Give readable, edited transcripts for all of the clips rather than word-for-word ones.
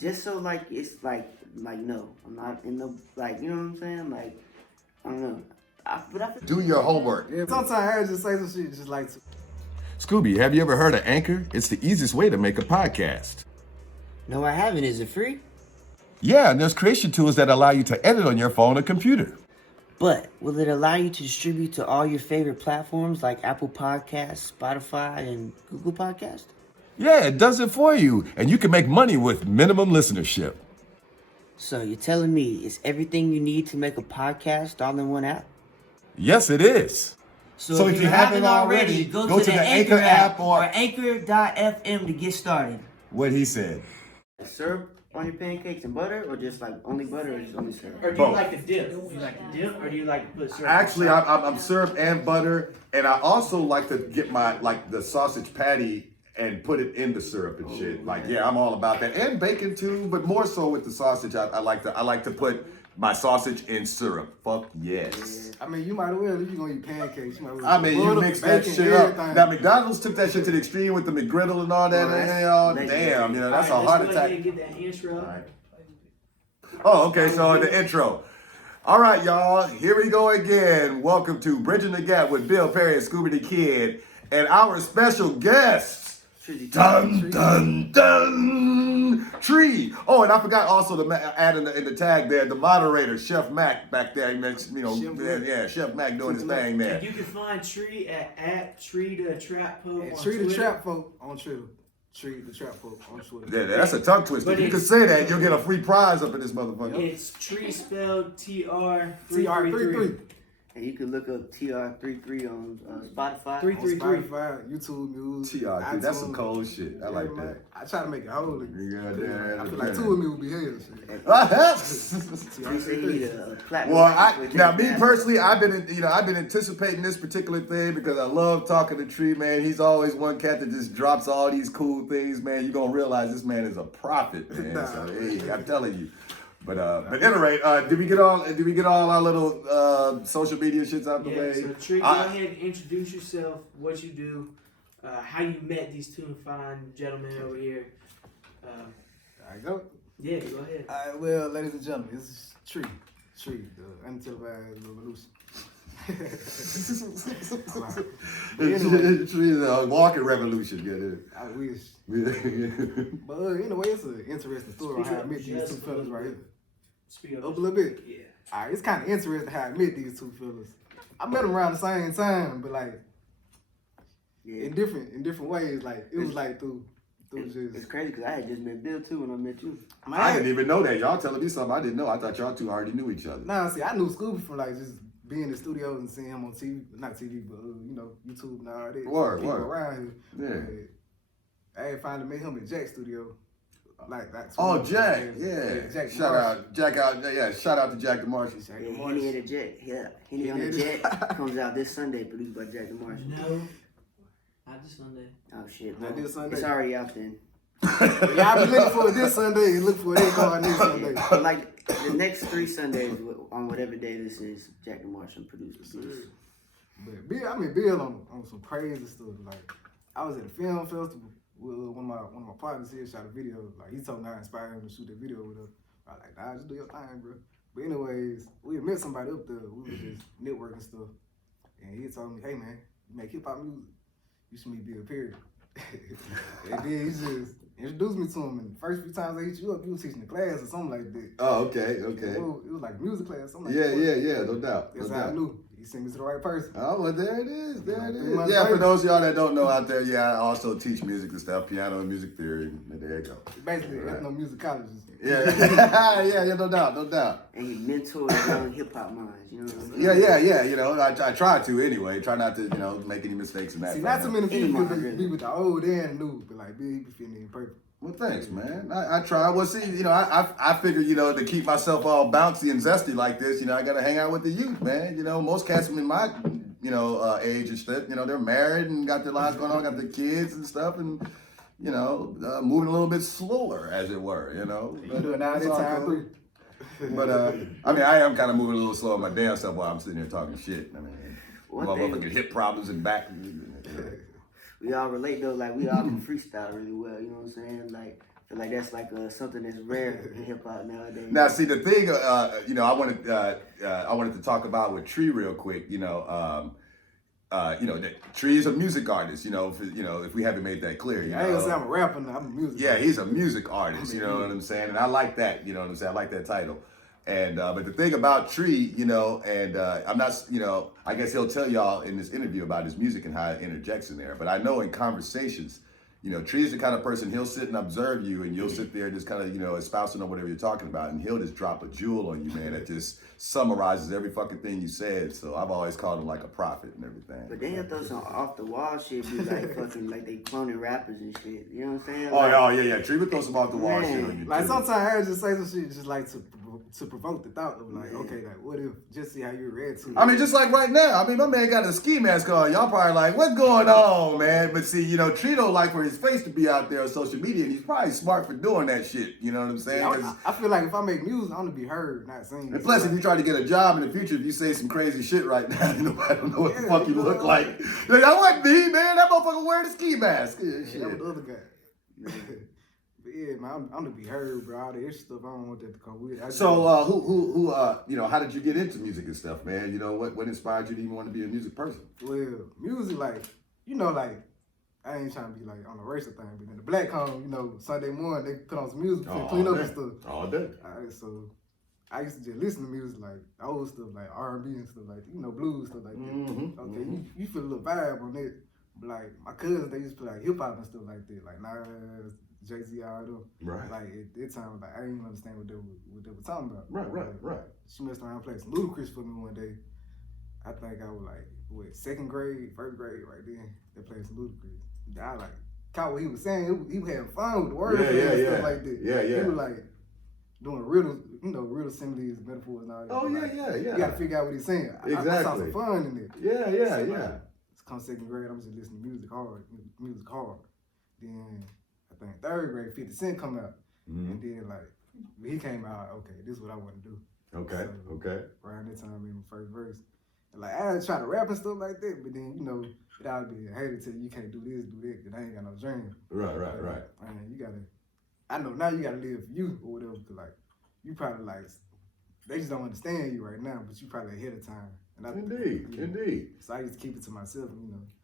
Just so like it's like no, I'm not in the like you know what I'm saying? Like I don't know. Do your homework. Yeah, sometimes I just say some shit just like. Scooby, have you ever heard of Anchor? It's the easiest way to make a podcast. No, I haven't. Is it free? Yeah, and there's creation tools that allow you to edit on your phone or computer. But will it allow you to distribute to all your favorite platforms like Apple Podcasts, Spotify, and Google Podcasts? Yeah, it does it for you, and you can make money with minimum listenership. So you're telling me it's everything you need to make a podcast all in one app? Yes, it is. So if you haven't already, go to the Anchor app or anchor.fm to get started. What he said. Syrup on your pancakes and butter, or just like only butter, or just only syrup? Or do you like the dip? Do you like the dip, or do you like to put syrup? Actually, I'm syrup and butter, and I also like to get my the sausage patty and put it in the syrup and shit. Like, yeah, I'm all about that, and bacon too, but more so with the sausage. I like to put my sausage in syrup. Fuck yes. I mean, you might as well if you're gonna eat pancakes. You might as well I mean, you mix that bacon, shit up. everything. Now, McDonald's took that shit to the extreme with the McGriddle and all that. Damn, you know, that's a heart attack. Let's go ahead and get that intro. All right. Oh, okay, so the intro. All right, y'all, here we go again. Welcome to Bridging the Gap with Bill Perry and ScoobyDaKid and our special guests. Dun, dun, dun, Tree. Oh, and I forgot also to add in the tag there, the moderator, Chef Mac back there. He mentioned, Chef Mac doing his thing there. And you can find Tree at Tr333 on Tree the Twitter. Trap Folk on Twitter. Tree the Trap Folk on Twitter. Yeah, that's a tongue twister. If you can say that, you'll get a free prize up in this motherfucker. It's Tree spelled Tr333. TR33. And you can look up Tr333 on Spotify. 333. Spotify, YouTube Music. TR, that's some cold shit. I like that. I try to make it holy. Yeah, I feel like two of me would be here. Well, now me personally, I've been anticipating this particular thing because I love talking to Tree, man. He's always one cat that just drops all these cool things, man. You're gonna realize this man is a prophet, man. So hey, I'm telling you. But at any rate, did we get all our little social media shits out the way? So Tree, go ahead and introduce yourself, what you do, how you met these two fine gentlemen over here. I go. Yeah, go ahead. All right, well, ladies and gentlemen, this is Tree, the untelevised revolution. Tree is a walking revolution, yeah. I wish. But anyway, it's an interesting story on how I met these two fellas right here. Speak up a little bit. Yeah. All right, it's kind of interesting how I met these two fellas. I met them around the same time, but like in different ways. Like it was like through just. It's crazy because I had just met Bill too when I met you. I didn't even know that. Y'all telling me something I didn't know. I thought y'all two already knew each other. Nah, see, I knew Scooby from like just being in the studio and seeing him on TV, not TV, but YouTube and all that. Word. Around here. Yeah. I had finally met him in Jack's studio. Like that. Oh, Jack, yeah. Jack Shout out to Jack the Martian. Henny and the Jet, Henny on the Jet comes out this Sunday, produced by Jack the Martian. No, not this Sunday. Oh shit, not this Sunday. It's already out then. Y'all be looking for it this Sunday and look for it next Sunday. But like the next 3 Sundays on whatever day this is, Jack the Martian produces. But Bill on some crazy stuff. Like I was at a film festival. One of my partners here shot a video. Like he told me I inspired him to shoot that video with us. I was like, nah, just do your thing, bro. But anyways, we had met somebody up there. We was just networking stuff, and he told me, hey man, you make hip hop music. You should meet Bill Perry. And then he just introduced me to him. And the first few times I hit you up, you was teaching the class or something like that. Oh, okay. It was like music class, something like that. Yeah, no doubt. That's how I knew. He sent me to the right person. Oh, well, there it is. Yeah, for those of y'all that don't know out there, yeah, I also teach music and stuff, piano and music theory. There you go. Basically, ethnomusicologist. Yeah, no doubt. And you mentor young hip hop minds, you know what I'm Yeah. saying? You know, I try to anyway. Try not to, make any mistakes in that. See, not too many people be with the old and new, but like Bill, he be fitting in perfect. Well, thanks, man. I try. Well, see, I figure, to keep myself all bouncy and zesty like this, I got to hang out with the youth, man. Most cats in my, age and stuff, they're married and got their lives going on, got their kids and stuff, and, moving a little bit slower, as it were, You do it now, this time cool. But, I am kind of moving a little slow my damn self while I'm sitting here talking shit. Motherfucking hip problems and back. We all relate though, like we all can freestyle really well, you know what I'm saying? Like feel like that's like something that's rare in hip hop nowadays. Now, see the thing, I wanted to talk about with Tree real quick. Tree is a music artist. If we haven't made that clear, I ain't gonna say I'm a rapper. I'm a music. Yeah, he's a music artist. You know what I'm saying, and I like that. You know what I'm saying. I like that title. And but the thing about Tree, I'm not, I guess he'll tell y'all in this interview about his music and how it interjects in there. But I know in conversations, Tree is the kind of person, he'll sit and observe you, and you'll sit there and just kind of, espousing on whatever you're talking about, and he'll just drop a jewel on you, man, that just summarizes every fucking thing you said. So I've always called him like a prophet and everything. But then he'll throw some off the wall shit, be like fucking like they cloning rappers and shit. You know what I'm saying? Oh, yeah. Tree would throw some off the wall shit on you. Like too. sometimes I just say some shit just like to provoke the thought of like, okay, like what if, just see how you react to it. I mean, just like right now. I mean, my man got a ski mask on. Y'all probably like, what's going on, man? But see, Tree don't like for his face to be out there on social media, and he's probably smart for doing that shit. You know what I'm saying? I feel like if I make music, I want to be heard, not seen. And plus, if you try to get a job in the future, if you say some crazy shit right now, nobody don't know what the fuck you look like. You're like, I wasn't me, man. That motherfucker wearing a ski mask. That was the other guy. But yeah, man, I'm to be heard, bro. All the extra stuff, I don't want that to come with it. So, who, how did you get into music and stuff, man? What inspired you to even want to be a music person? Well, music, like, I ain't trying to be like on a racial thing, but in the black home, Sunday morning they put on some music to clean up and stuff. All day. Alright, so I used to just listen to music like old stuff, like R&B and stuff like blues stuff like that. Mm-hmm. Okay, you feel a little vibe on it, but like my cousins, they used to play like hip hop and stuff like that, like Nas, Jay-Z, all them. Right. Like at that time, like I didn't even understand what they were talking about. Right. She messed around playing some Ludacris for me one day. I think I was like, second grade, first grade, right then. They played some Ludacris. I like caught what he was saying. He was having fun with the words and stuff like that. Yeah. He was like doing real similes, metaphors and all that. Oh, like, yeah. You gotta figure out what he's saying. Exactly. I saw some fun in it. Yeah. Like, come second grade, I'm just listening to music hard. Then I think third grade, 50 Cent come out. Mm-hmm. And then like he came out, okay, this is what I want to do. Okay. Around that time in the first verse. And like I try to rap and stuff like that, but then it ought to be hated till you can't do this, do that, because I ain't got no dream. Right. Man, I know now you gotta live for you or whatever, because like you probably like they just don't understand you right now, but you probably ahead of time. And Indeed. So I used to keep it to myself,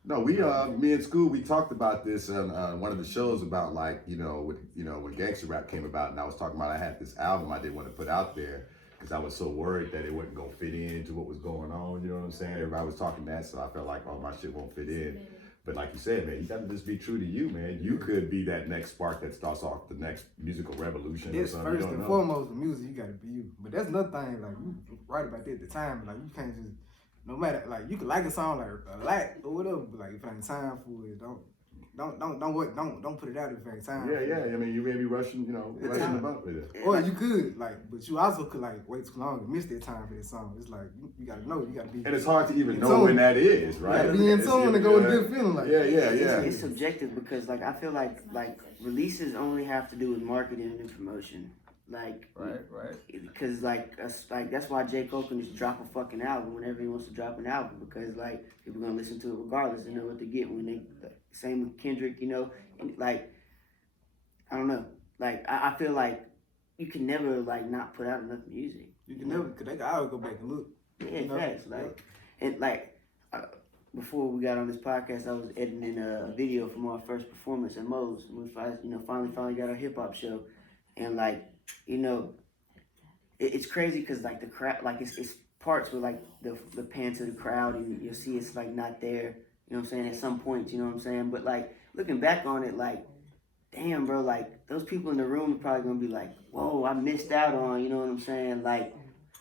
No, we me and Scooby, we talked about this on one of the shows about like, when gangster rap came about, and I was talking about I had this album I didn't want to put out there because I was so worried that it wasn't gonna fit into what was going on, you know what I'm saying? Everybody was talking that, so I felt like all my shit won't fit in. But like you said, man, you gotta just be true to you, man. You could be that next spark that starts off the next musical revolution or something. First and foremost, the music, you gotta be you. But that's another thing, like you right about that at the time, like you can't just, no matter, like you can like a song like a lot or whatever, but like if it ain't time for it, don't put it out if it ain't time. Yeah. I mean, you may be rushing, rushing about with it. Or you could, but you also could like wait too long and miss that time for that song. It's like you gotta know, you gotta be. And it's hard to even know when that is, right? You gotta be in tune and go with a good feeling, like. Yeah. It's subjective because like I feel like releases only have to do with marketing and promotion. Like right. Because like that's why J. Cole can just drop a fucking album whenever he wants to drop an album, because like people gonna listen to it regardless and know what to get when they same with Kendrick, and like I don't know, like I feel like you can never like not put out enough music. You can never, cause I would go back and look. Yeah, facts. And before we got on this podcast, I was editing a video from our first performance at Moe's. We finally got our hip hop show, and it's crazy because like the crowd, like it's parts where like the pan to the crowd and you'll see it's like not there. You know what I'm saying? At some points, you know what I'm saying? But like looking back on it, like, damn, bro, like those people in the room are probably gonna be like, whoa, I missed out on, you know what I'm saying? Like,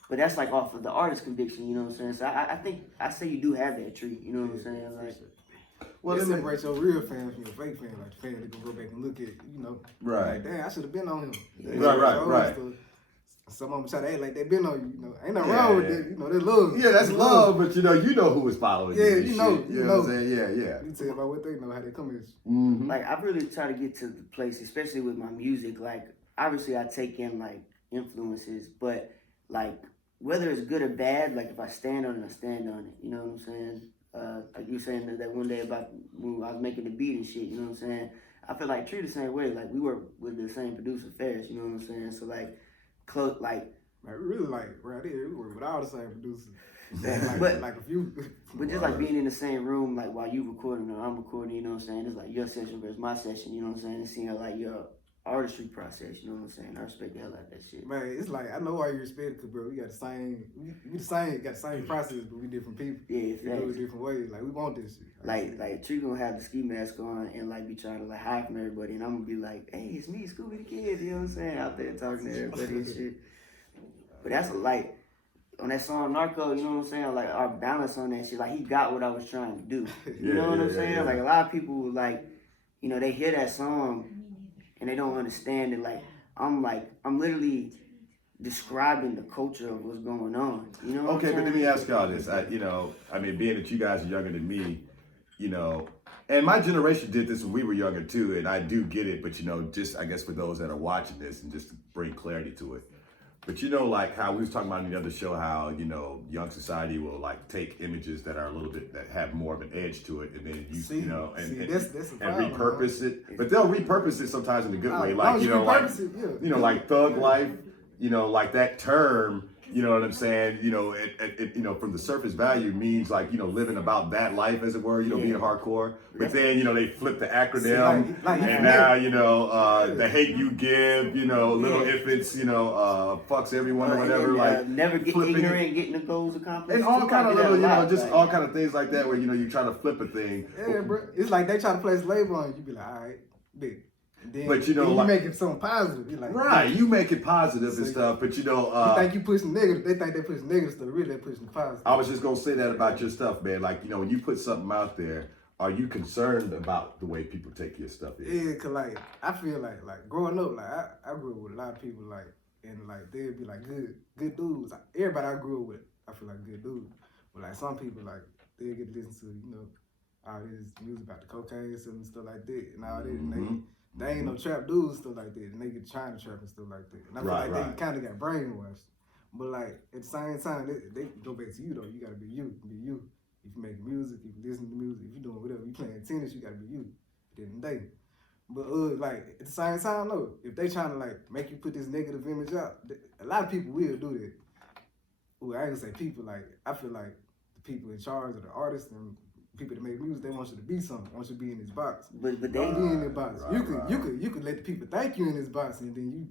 but that's like off of the artist conviction, you know what I'm saying? So I think I say you do have that treat, you know what I'm saying? Like, well, it separates your real fans from your fake fans. Like the fans that can go back and look at, right. Like, damn, I should have been on him. Right. Some of them try to act like they been on you, Ain't nothing wrong with that, that's love. Yeah, that's love, but you know who is following you. Yeah, you know what I'm saying? Yeah. You tell about what they know, how they come in. Mm-hmm. Like, I really try to get to the place, especially with my music, like, obviously I take in, like, influences, but, like, whether it's good or bad, like, if I stand on it, I stand on it, you know what I'm saying? Like you saying that one day about when I was making the beat and shit, you know what I'm saying? I feel like Tree the same way. Like we work with the same producer, Ferris. You know what I'm saying? So like, close like. Man, we really like right here. We work with all the same producers. But like a few. But just like being in the same room, like while you recording or I'm recording, you know what I'm saying? It's like your session versus my session, you know what I'm saying? And seeing like your artistry process, you know what I'm saying? I respect the hell out of that shit. Man, it's like I know why you respect it, cause bro, we got the same, got the same process, but we different people. Yeah, we do it different ways. Like we want this shit. Like Tree gonna have the ski mask on and like be trying to like hide from everybody, and I'm gonna be like, hey, it's me, ScoobyDaKid, you know what I'm saying? Out there talking to everybody and shit. But that's like. On that song Narco, you know what I'm saying? Like our balance on that shit, like he got what I was trying to do. You know what I'm saying? Yeah. Like a lot of people like, you know, they hear that song and they don't understand it. Like I'm literally describing the culture of what's going on. You know what Okay, I'm but saying? let me ask y'all this. Being that you guys are younger than me, you know, and my generation did this when we were younger too, and I do get it, but you know, just I guess for those that are watching this and just to bring clarity to it. But you know, like how we was talking about in the other show, how, you know, young society will like take images that are a little bit, that have more of an edge to it, and then repurpose it. But they'll repurpose it sometimes in a good way. Like, you know, like thug life, you know, like that term, you know what I'm saying? You know, it you know, from the surface value means like, you know, living about that life, as it were, you know, being hardcore. But then, you know, they flip the acronym, and now, you know, the hate you give, you know, little infants, you know, fucks everyone or whatever. Like never get ignorant, getting the goals accomplished. And all kind of little, you know, just all kind of things like that, where, you know, you try to flip a thing. Yeah, bro. It's like they try to place a label on you. You be like, all right, big. Then, but you know, you like, make it something positive. You like, right? You make it positive and stuff, but you know, you think you pushing negative. They think they pushing negative stuff. Really, they pushing the positive. I was just gonna say that about your stuff, man. Like, you know, when you put something out there, are you concerned about the way people take your stuff in? Yeah, cause like I feel like growing up, like I grew up with a lot of people, like, and like they'd be like good dudes. Like, everybody I grew up with, I feel like good dudes. But like some people, like they get to listen to, you know, all this music about the cocaine and stuff like that, and all that, and they ain't no trap dudes, stuff like that, and they get trying to trap and stuff like that. And I feel like they kind of got brainwashed. But like at the same time, they go back to you though. You gotta be you, If you make music, if you listen to music, if you doing whatever, you playing tennis, you gotta be you. At the end of the day. But like at the same time, though, if they trying to like make you put this negative image out, a lot of people will do that. Well, I ain't gonna say people, like I feel like the people in charge of the artists and people that make music, they want you to be something, want you to be in this box. But they don't be in this box. You could let the people think you in this box, and then you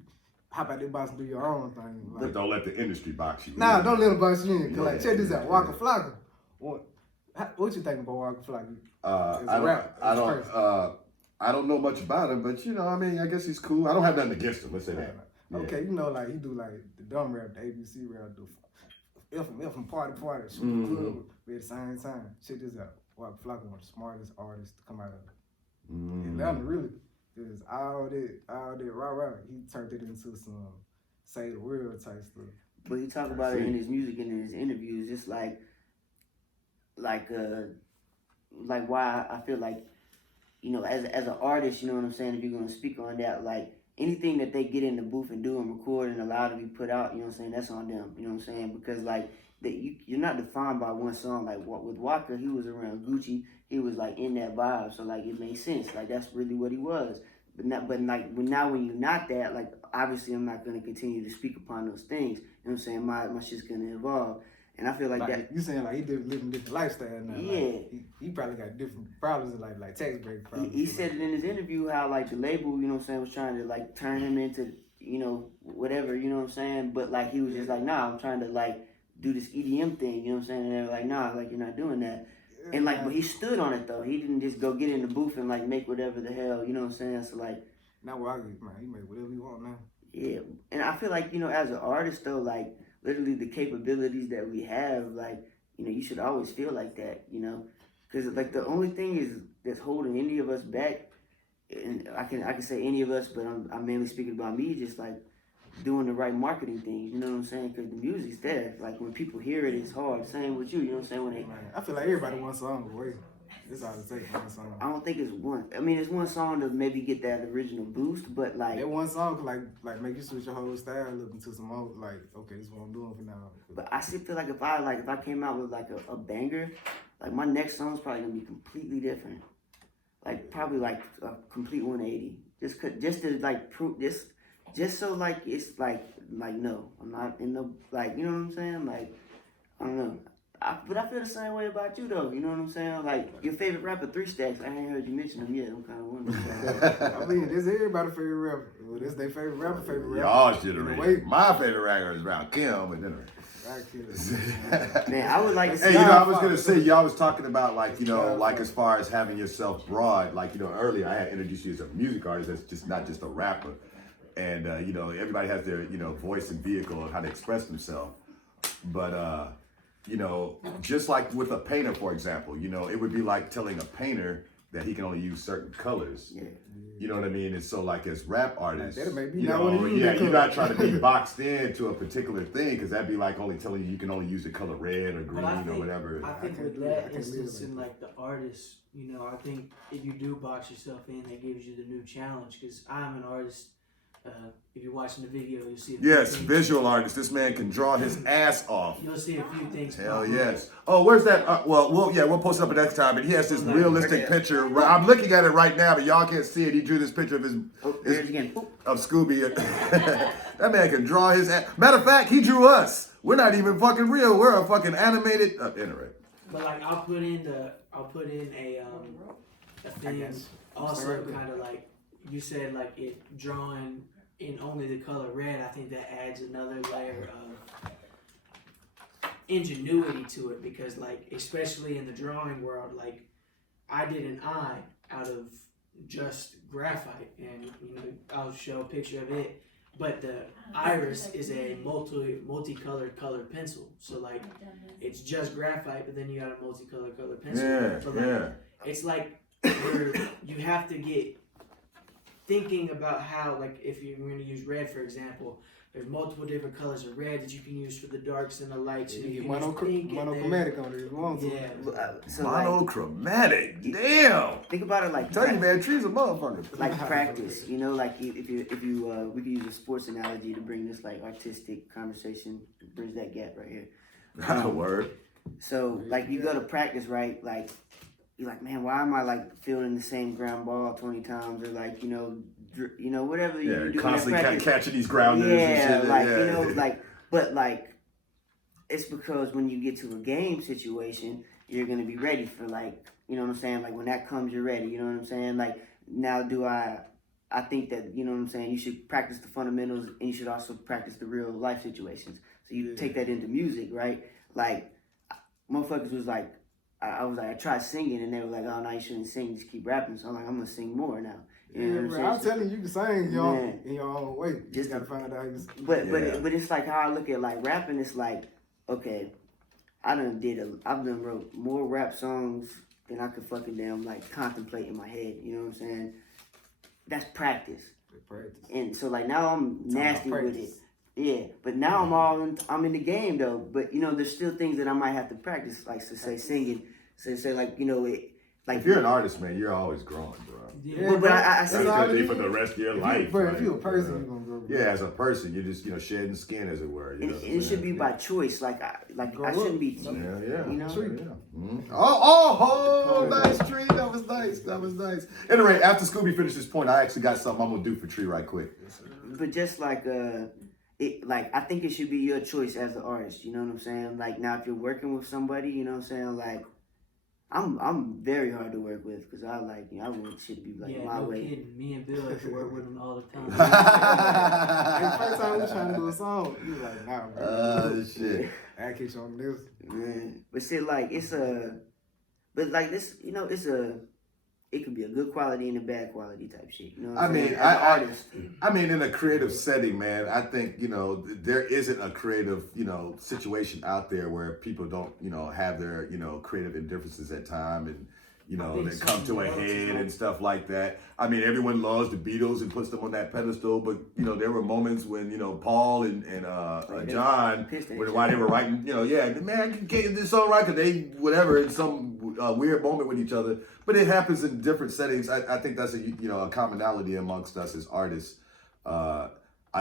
hop out that box and do your own thing. Like, but don't let the industry box you. Nah, don't let them box you in. Cause like check this out, Waka Flocka. What you think about Waka Flocka? I don't know much about him, but you know, I mean, I guess he's cool. I don't have nothing against him. Let's say that. Okay, you know, like he do like the dumb rap, the ABC rap, the F and party, shoot the club, but at the same time, check this out. Waka Flocka one of the smartest artists to come out of Atlanta, really. Because all that rah, he turned it into some say the world type stuff. But he talk about it in his music and in his interviews, just like why I feel like, you know, as an artist, you know what I'm saying, if you're gonna speak on that, like anything that they get in the booth and do and record and allow to be put out, you know what I'm saying, that's on them, you know what I'm saying? Because like you're not defined by one song. Like with Waka, he was around Gucci, he was like in that vibe, so like it made sense. Like that's really what he was. But now when you're not that, like obviously I'm not gonna continue to speak upon those things. You know what I'm saying? My shit's gonna evolve. And I feel like that you saying like he living a different lifestyle now. Yeah. Like, he probably got different problems like tax break problems. He said it in his interview how like the label, you know what I'm saying, was trying to like turn him into, you know, whatever, you know what I'm saying? But like he was just like, nah, I'm trying to like do this EDM thing, you know what I'm saying? And they were like, nah, like you're not doing that. And like, but he stood on it though. He didn't just go get in the booth and like make whatever the hell, you know what I'm saying? So like, now where I get, man, he make whatever he want now. Yeah, and I feel like, you know, as an artist though, like literally the capabilities that we have, like, you know, you should always feel like that, you know, because like the only thing is that's holding any of us back, and I can say any of us, but I'm mainly speaking about me, just like doing the right marketing things, you know what I'm saying? Because the music's there. Like when people hear it, it's hard. Same with you, you know what I'm saying? When they, I feel like everybody wants song away. It's all it takes, one song. I don't think it's one. I mean, it's one song to maybe get that original boost, but like that one song could like make you switch your whole style up into some more like, okay, this is what I'm doing for now. But I still feel like if I came out with like a banger, like my next song's probably gonna be completely different. like probably like a complete 180. Just to like prove just so like it's like no, I'm not in the like, you know what I'm saying? Like I don't know. But I feel the same way about you though. You know what I'm saying? Like your favorite rapper, 3 Stacks. I ain't heard you mention him yet. I'm kind of wondering. I mean, this everybody's favorite rapper. Well, this their favorite rapper. Y'all should have read. My favorite rapper is around Kim, but then. Man, I would like to see. Hey, I was gonna say, y'all was talking about like, like as far as having yourself broad, like, earlier I had introduced you as a music artist that's just not just a rapper. And everybody has their, voice and vehicle and how to express themselves. But just like with a painter, for example, it would be like telling a painter that he can only use certain colors. Yeah. You know what I mean? And so like as rap artists, you're not trying to be boxed into a particular thing, because that'd be like only telling you can only use the color red or green or whatever. I think with that instance in like the artist, I think if you do box yourself in, that gives you the new challenge, because I'm an artist. If you're watching the video, you'll see. Yes, visual artist. This man can draw his ass off. You'll see a few things. Hell yes. Oh, where's that? We'll post it up next time. But he has this realistic picture. I'm looking at it right now, but y'all can't see it. He drew this picture of of Scooby. That man can draw his ass. Matter of fact, he drew us. We're not even fucking real. We're a fucking animated. Anyway. But like, I'll put in a thing also kind of like. You said like it drawing in only the color red. I think that adds another layer of ingenuity to it, because like, especially in the drawing world, like I did an eye out of just graphite, and I'll show a picture of it, but the iris is a multicolored colored pencil. So like, it's just graphite, but then you got a multicolored colored pencil. It's like you have to get thinking about how, like, if you're going to use red, for example, there's multiple different colors of red that you can use for the darks and the lights. You can monochromatic on it if you want to. Yeah. So monochromatic. Damn. Think about it like. Tell you, man, trees are motherfuckers. Like practice, like if you we could use a sports analogy to bring this like artistic conversation, bridge that gap right here. Word. So like you go to practice, right? Like. You're like, man, why am I like fielding the same ground ball 20 times, or like, whatever you do. Constantly catching these grounders. And shit. But like, it's because when you get to a game situation, you're gonna be ready for like, you know what I'm saying? Like when that comes, you're ready. You know what I'm saying? Like now, I think that, you know what I'm saying? You should practice the fundamentals, and you should also practice the real life situations. So you take that into music, right? Like, motherfuckers was like. I was like, I tried singing, and they were like, oh, no, you shouldn't sing, just keep rapping. So I'm like, I'm going to sing more now. You know what I'm saying? I'm telling you, you can sing in your own way. You just got to find out how you But it's like how I look at like rapping, it's like, okay, I've done wrote more rap songs than I could fucking damn like contemplate in my head. You know what I'm saying? That's practice. And so like now I'm nasty with it. Yeah, but now I'm in the game though. But there's still things that I might have to practice, like say singing, say like like. If you're an artist, man, you're always growing, bro. Yeah, but I that's gonna be for the rest of your life. Bro, if you're a person, you're gonna grow. Yeah, as a person, you're just shedding skin, as it were. It should be by choice. Like I shouldn't be. Yeah. Mm-hmm. Oh, nice Tree. That was nice. Anyway, after Scooby finishes his point, I actually got something I'm gonna do for Tree right quick. But just like I think it should be your choice as an artist. You know what I'm saying? Like now, if you're working with somebody, you know what I'm saying? Like I'm very hard to work with, because I want shit to be like my way. Kidding. Me and Bill have to work with him all the time. The first time we trying to do a song, he was like, nah, bro. Shit. I keep on this. Man, but see, like but like this, it could be a good quality and a bad quality type shit. You know what I'm saying? I mean, in a creative setting, man, I think, there isn't a creative, situation out there where people don't, have their, creative indifferences at time, and, they come to a head and stuff like that. I mean, everyone loves the Beatles and puts them on that pedestal, but, there were moments when, Paul and John, while they were writing, man, get this song right, because they, whatever, in some weird moment with each other. But it happens in different settings. I think that's a commonality amongst us as artists. I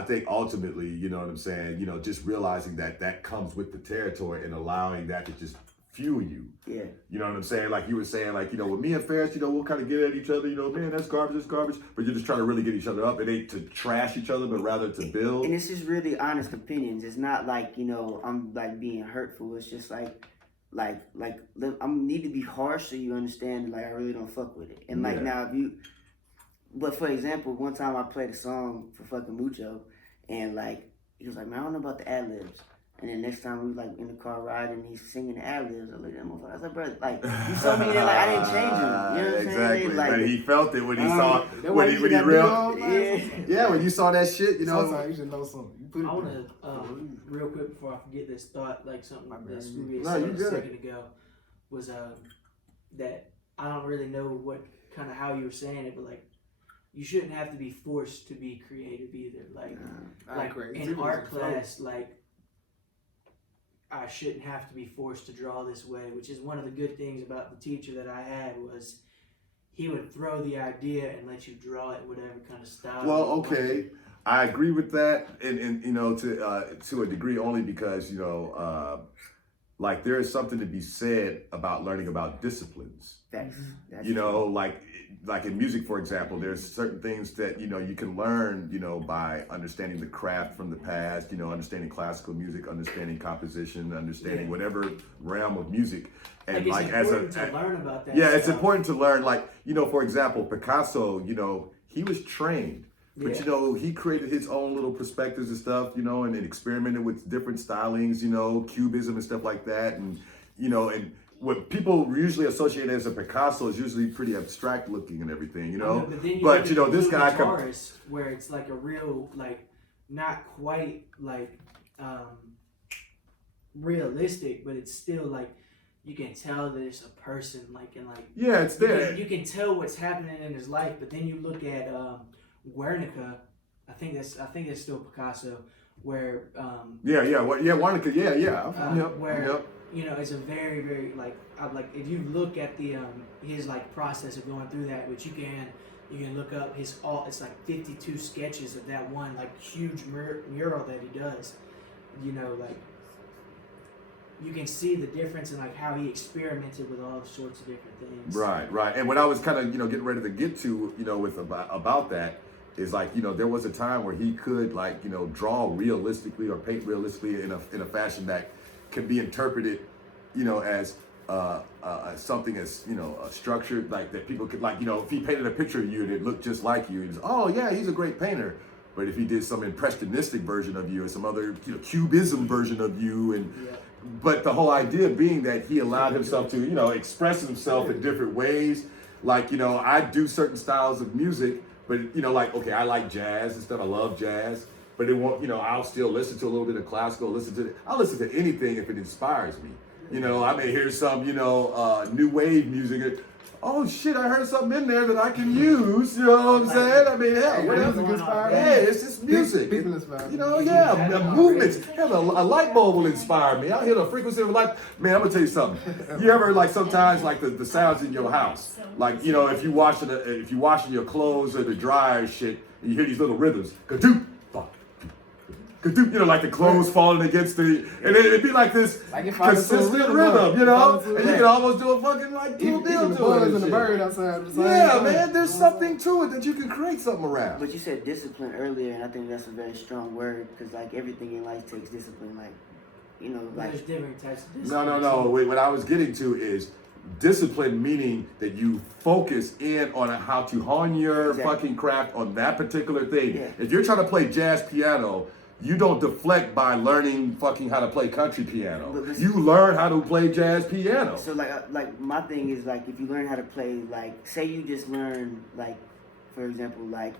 think ultimately, you know what I'm saying, just realizing that comes with the territory and allowing that to just fuel you. Yeah. You know what I'm saying? Like you were saying, like, you know, with me and Ferris, you know, we'll kind of get at each other, you know, man, that's garbage, but you're just trying to really get each other up. It ain't to trash each other, but rather to build. And it's just really honest opinions. It's not like, you know, I'm like being hurtful. It's just like I need to be harsh so you understand, like, I really don't fuck with it. And like now, but for example, one time I played a song for fucking Mucho, and like, he was like, man, I don't know about the ad-libs. And then next time we was like in the car riding, and he's singing the ad-libs. I looked at him, I was like, bro, like, you saw me there, like, I didn't change him. You know what I'm exactly. saying? Like, but he felt it when he saw, when he when you saw that shit, you know. Sometimes you should know something. You put it I want to, real quick before I forget this thought, like something that Scooby No, said you a good. second ago, was that I don't really know what kind of how you were saying it, but like, you shouldn't have to be forced to be creative either. Like in art class, like, I shouldn't have to be forced to draw this way, which is one of the good things about the teacher that I had was he would throw the idea and let you draw it whatever kind of style. Well, okay, I agree with that, and you know, to a degree, only because, you know, like there is something to be said about learning about disciplines. that's You know, like in music, for example, there's certain things that, you know, you can learn, you know, by understanding the craft from the past, you know, understanding classical music, understanding composition, understanding whatever realm of music. And like it's important to learn about that. Yeah, it's important to learn, like, you know, for example, Picasso, you know, he was trained. But, you know, he created his own little perspectives and stuff, you know, and experimented with different stylings, you know, cubism and stuff like that. And, you know, and what people usually associate as a Picasso is usually pretty abstract looking and everything, you know. But you know, this guy where it's like a real, like, not quite like realistic, but it's still like you can tell that it's a person, like, and like it's there. You can tell what's happening in his life. But then you look at Guernica. I think that's still Picasso. Where Guernica, where you know, it's a very, very like if you look at the his like process of going through that, which you can look up it's like 52 sketches of that one like huge mural that he does. You know, like you can see the difference in like how he experimented with all sorts of different things. Right. And what I was kind of, you know, getting ready to get to, you know, with about that is like, you know, there was a time where he could, like, you know, draw realistically or paint realistically in a fashion that can be interpreted, you know, as something as, you know, structured, like that people could, like, you know, if he painted a picture of you that looked just like you, it's, oh yeah, he's a great painter. But if he did some impressionistic version of you or some other, you know, cubism version of you, and but the whole idea being that he allowed himself to, you know, express himself in different ways. Like, you know, I do certain styles of music, but, you know, like, okay, I like jazz and stuff. I love jazz. But it won't, you know, I'll still listen to a little bit of classical, I'll listen to anything if it inspires me. You know, I may hear some, you know, new wave music. Oh shit, I heard something in there that I can use. You know what I'm saying? I mean, hell, whatever. Yeah, it's just music. People inspire. You know, movements. Hell, a light bulb will inspire me. I'll hear the frequency of a light. Man, I'm gonna tell you something. You ever, like, sometimes, like, the sounds in your house, like, you know, if you washing your clothes or the dryer and shit, and you hear these little rhythms, ka-doop, you know, like the clothes falling against the, and it'd be like this consistent rhythm, you know, and you can almost do a fucking like cool deal to it. And the bird outside. Yeah, man, there's something to it that you can create something around. But you said discipline earlier, and I think that's a very strong word, because like everything in life takes discipline. Like, you know, like there's different types of discipline. No. Wait, what I was getting to is discipline, meaning that you focus in on how to hone your fucking craft on that particular thing. Yeah. If you're trying to play jazz piano, you don't deflect by learning fucking how to play country piano. You learn how to play jazz piano. So like my thing is, like, if you learn how to play, like, say you just learn, like, for example, like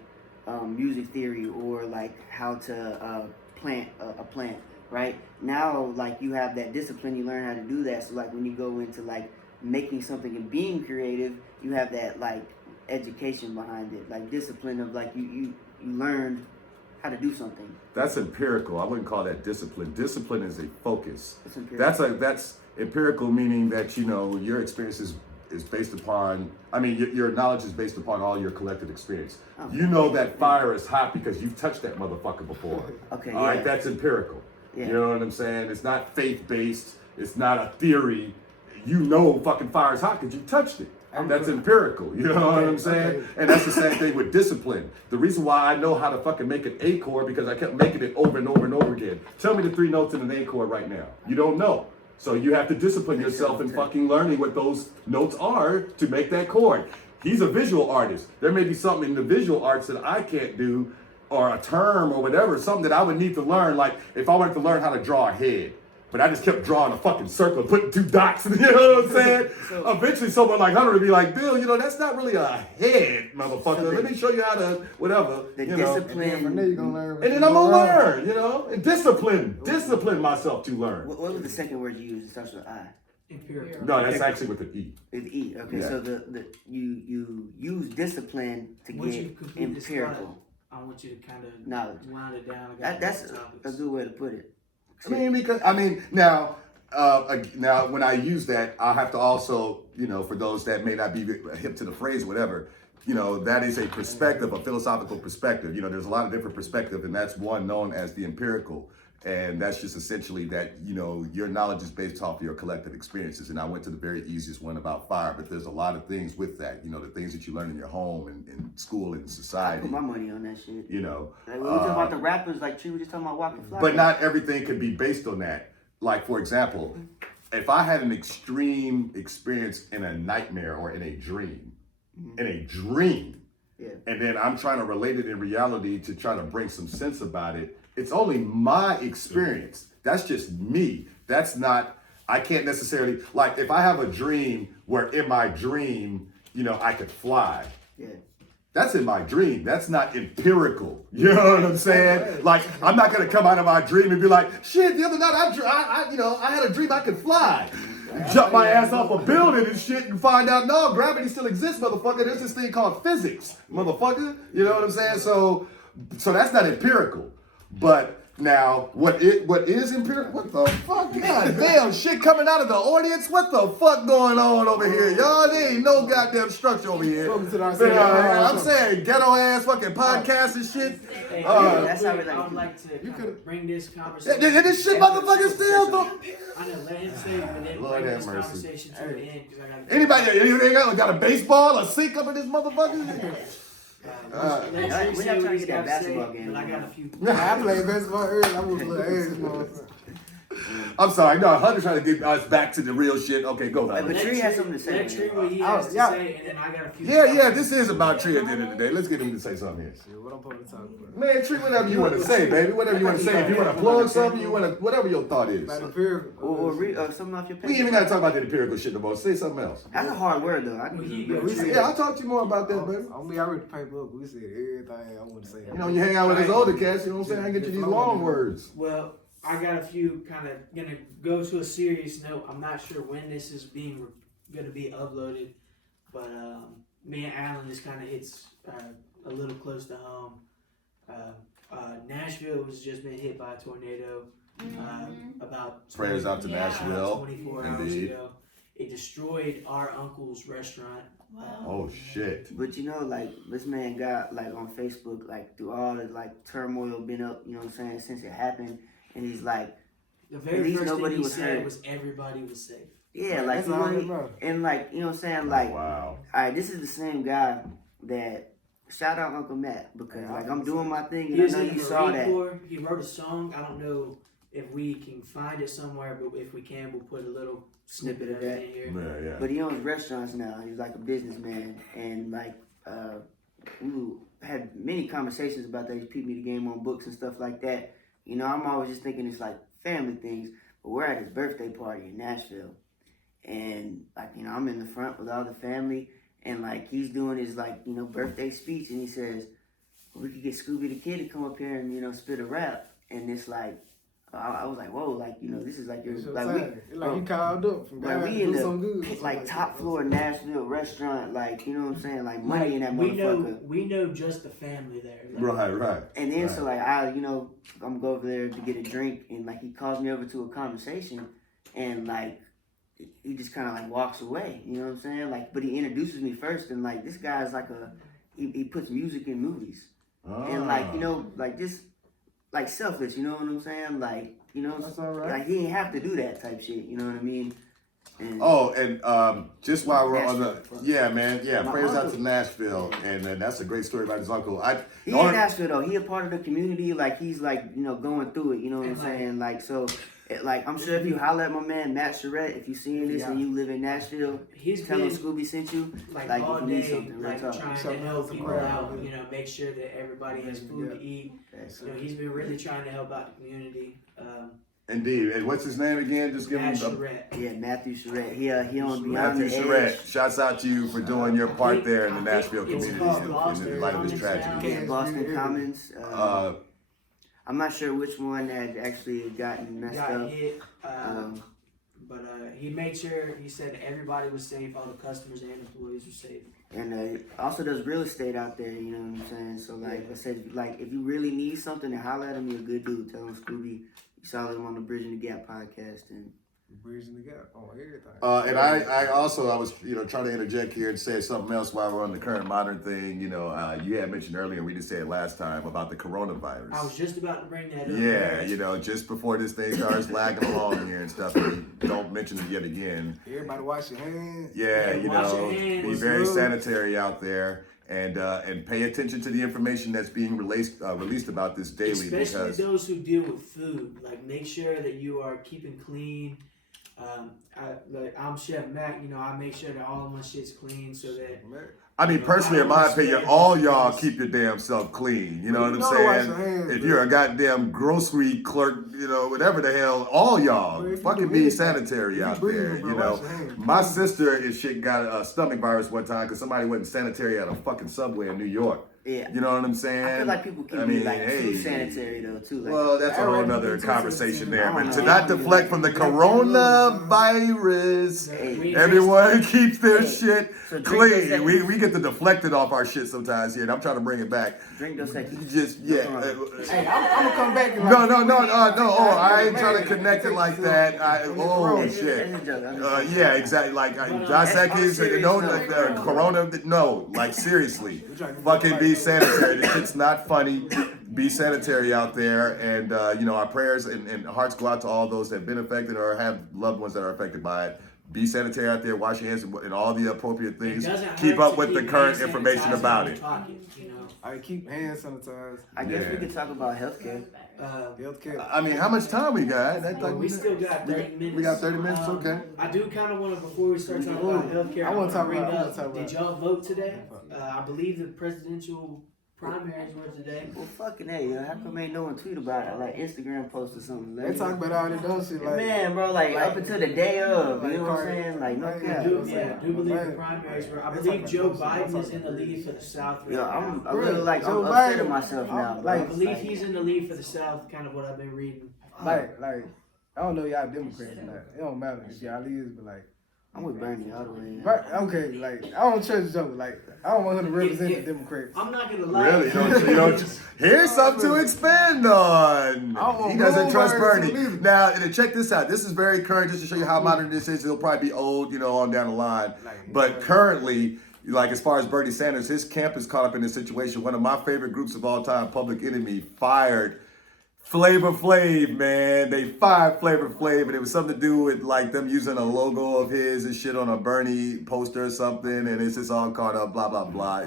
music theory, or like how to plant a plant, right? Now, like, you have that discipline, you learn how to do that. So like when you go into like making something and being creative, you have that like education behind it, like discipline of like you learned how to do something. That's empirical. I wouldn't call that discipline. Discipline is a focus. It's empirical. That's empirical, meaning that, you know, your experience is based upon, I mean, your knowledge is based upon all your collective experience. Okay. You know that fire is hot because you've touched that motherfucker before. Okay. All right, that's empirical. Yeah. You know what I'm saying? It's not faith-based. It's not a theory. you know fucking fire is hot because you touched it. That's empirical, you know what I'm saying? And that's the same thing with discipline. The reason why I know how to fucking make an A chord because I kept making it over and over and over again. Tell me the 3 notes in an A chord right now. You don't know. So you have to discipline yourself in fucking learning what those notes are to make that chord. He's a visual artist. There may be something in the visual arts that I can't do, or a term or whatever, something that I would need to learn. Like if I wanted to learn how to draw a head, but I just kept drawing a fucking circle, putting 2 dots, you know what I'm saying? Eventually someone like Hunter would be like, Bill, you know, that's not really a head, motherfucker. Let me show you how to, whatever. The you discipline. And from there, you're gonna learn. And then I'm gonna learn, you know? And discipline myself to learn. What was the second word you used? It starts with I. Empirical. No, that's actually with an E. With E. Okay, Yeah. so you use discipline to Once you get complete this empirical slide, I want you to kind of knowledge. wind it down. I got That's topics. a good way to put it. Now when I use that, I have to also, you know, for those that may not be hip to the phrase, whatever, you know, that is a perspective, a philosophical perspective. You know, there's a lot of different perspectives, and that's one known as the empirical. And that's just essentially that, you know, your knowledge is based off of your collective experiences. And I went to the very easiest one about fire, but there's a lot of things with that, you know, the things that you learn in your home and in school and I society. put my money on that shit. You know, Like, we were talking about the rappers, like Tree was just talking about Walking Fly. but not everything can be based on that. Like, for example, if I had an extreme experience in a nightmare or in a dream, Yeah. and then I'm trying to relate it in reality to try to bring some sense about it, it's only my experience. That's just me. That's not, I can't necessarily, like if I have a dream where in my dream, you know, I could fly. Yeah. That's in my dream. That's not empirical. You know what I'm saying? Like, I'm not gonna come out of my dream and be like, shit, the other night I had a dream I could fly. Jump my ass off a building and shit and find out, no, gravity still exists, motherfucker. There's this thing called physics, motherfucker. You know what I'm saying? So that's not empirical. But now, what is empirical? What the fuck? God damn, shit coming out of the audience? What the fuck going on over here? Y'all, there ain't no goddamn structure over here. Welcome to the I'm saying ghetto ass fucking podcasts and shit. Hey, that's how we I like would to like to You kind of could- bring this conversation. This shit motherfucker still though. I know, let him say, but then Lord bring have this mercy. conversation to an end because I got. Anybody anything got a baseball, a sink up in this motherfucker? We're not trying to get that basketball game. But I got a few. I played basketball early. I was a little ass, motherfucker. I'm sorry, no, Hunter's trying to get us back to the real shit. Okay, go, But Hunter. Tree has something to say. Let Tree man. what he has to Yeah. say, and then I got a few. Yeah, this is about Tree at the end of the day. Let's get him to say something here. Shit, what I'm supposed to talk about? Man, Tree, whatever you want to say, baby. Whatever you want to say. If you want to plug something, you want to, whatever your thought is. About empirical. Or something off your We ain't even got to talk about the empirical shit no more. Say something else. That's a hard word though. I Well, can he- Yeah, I'll talk to you more about that, baby. On me, I read the paperwork. We said everything I want to say. You know, you hang out with these older cats, you know what I'm saying? I get you these long words. Well, I got a few kind of gonna go to a serious note. I'm not sure when this is gonna be uploaded, but me and Alan just kind of hits a little close to home. Nashville has just been hit by a tornado. About Prayers out to Nashville. 24 hours Indeed. ago. It destroyed our uncle's restaurant. Oh, shit. But you know, like this man got like on Facebook, like through all the like turmoil been up, you know what I'm saying, since it happened, and he's like, The At very least first thing nobody he was said hurt. was everybody was safe. yeah, like That's you all know, that matters. and like you know what I'm saying, like, Wow. all right, this is the same guy that shout out Uncle Matt because Yeah, like I'm doing my thing He and I was know in you the saw Marine that. Corps. He wrote a song. I don't know if we can find it somewhere, but if we can, we'll put a little snippet of that in here. Yeah, yeah. But he owns restaurants now. He's like a businessman, and like we had many conversations about that. He peeped me the game on books and stuff like that. You know, I'm always just thinking it's like family things. But we're at his birthday party in Nashville, and like you know, I'm in the front with all the family, and like he's doing his like you know birthday speech, and he says, well, "We could get ScoobyDaKid to come up here and you know spit a rap," and it's like. I was like, whoa, like, you know, this is like your, It's your like, time. It's like you called up from like God we to in do something the good. pit, like top floor Nashville restaurant, like you know what I'm saying, like money in that motherfucker. We know just the family there. Like, Right. And then right. so like I, you know, I'm gonna go over there to get a drink, and like he calls me over to a conversation, and like he just kind of like walks away, you know what I'm saying? Like, but he introduces me first, and like this guy's like he puts music in movies, and like you know, like just like selfless, you know what I'm saying? Like you know, That's all right. like he didn't have to do that type shit, you know what I mean? And just while we're on the, Nashville. yeah, My prayers out uncle. to Nashville, and that's a great story about his uncle. He in Nashville though. He a part of the community. Like he's like going through it. You know what I'm saying? Like so. Like I'm sure if you holler at my man Matt Charette, if you seeing this and you live in Nashville, He's tell him been Scooby sent you. like Like all if you need day, something, real like talk. trying to help people out. You know, make sure that everybody has food to eat. You know, he's been really trying to help out the community. Indeed. And what's his name again? Just give Matt him Charette. Yeah, Matthew Charette. He on Beyond Matthew the Charette. Edge. Shouts out to you for doing your part there in the I think Nashville it's community called in light of this Boston tragedy. Yeah, Boston Commons. I'm not sure which one had actually gotten messed Got up. hit. But he made sure, he said everybody was safe, all the customers and employees were safe. And also does real estate out there, you know what I'm saying? So like I said, like if you really need something, then holler at him. You're a good dude. Tell him Scooby. You saw him on the Bridging the Gap podcast, and Bridging the gap on everything. And I was trying to interject here and say something else while we're on the current modern thing. You had mentioned earlier, we didn't say it last time, about the coronavirus. I was just about to bring that up. Yeah, just before this thing starts lagging along here and stuff, and we don't mention it yet again. Everybody wash your hands. Yeah, wash your hands. be very sanitary out there, and pay attention to the information that's being released about this daily. Especially because those who deal with food. Like, make sure that you are keeping clean. I'm Chef Mac. I make sure that all of my shit's clean so that. I mean, personally, in my opinion, all y'all keep your damn self clean. You know what I'm saying? If you're a goddamn grocery clerk, whatever the hell, all y'all fucking be sanitary out there. My sister and shit got a stomach virus one time because somebody wasn't sanitary at a fucking Subway in New York. yeah. You know what I'm saying? I feel like people can be like too sanitary though too. Like, Well, that's a whole nother conversation there. But to know. not deflect from the coronavirus, Hey, everyone keeps their shit so drink those clean. We get to deflect it off our shit sometimes here, and I'm trying to bring it back. drink those seconds. Hey, I'm gonna come back and No. Oh, I ain't trying to connect it like that. Shit. Yeah, exactly. Like Josh Atkins, Corona. No, like seriously, fucking be sanitary. This shit's not funny. Be sanitary out there, and our prayers and hearts go out to all those that have been affected or have loved ones that are affected by it. Be sanitary out there, wash your hands, and all the appropriate things. Keep up with the current information about it. I keep hands sanitized. I guess we could talk about healthcare. Healthcare. I mean, how much time we got? We still got 30 minutes. We got 30 minutes, okay. I do kind of want to, before we start talking about healthcare, I wanna talk bring about- I wanna up, talk about- did y'all vote today? I believe the presidential primaries were today. Well, fucking hey, how come ain't no one tweet about it? Like Instagram post or something. They talk about all that dumb shit like. Man, bro, like up until the day of, you know what I'm saying? Like no I cap. I do believe the primaries were. I believe Joe Biden is in the lead for the South right Yo, now. I'm a little like Joe I'm upset Biden, at myself now. I Bro. believe he's in the lead for the South, kind of what I've been reading. Like, I don't know y'all Democrats or not. It don't matter if y'all is, but like. I'm with Bernie all the way. Right, okay, like I don't trust Joe. Like I don't want him to represent the Democrats. I'm not gonna lie. Really? You don't, here's something to expand on. He doesn't trust Bernie. Now, and check this out. This is very current, just to show you how modern this is. It'll probably be old, on down the line. But currently, like as far as Bernie Sanders, his camp is caught up in this situation. One of my favorite groups of all time, Public Enemy, fired Flavor Flav, man. They fired Flavor Flav, and it was something to do with like them using a logo of his and shit on a Bernie poster or something, and it's just all caught up, blah, blah, blah.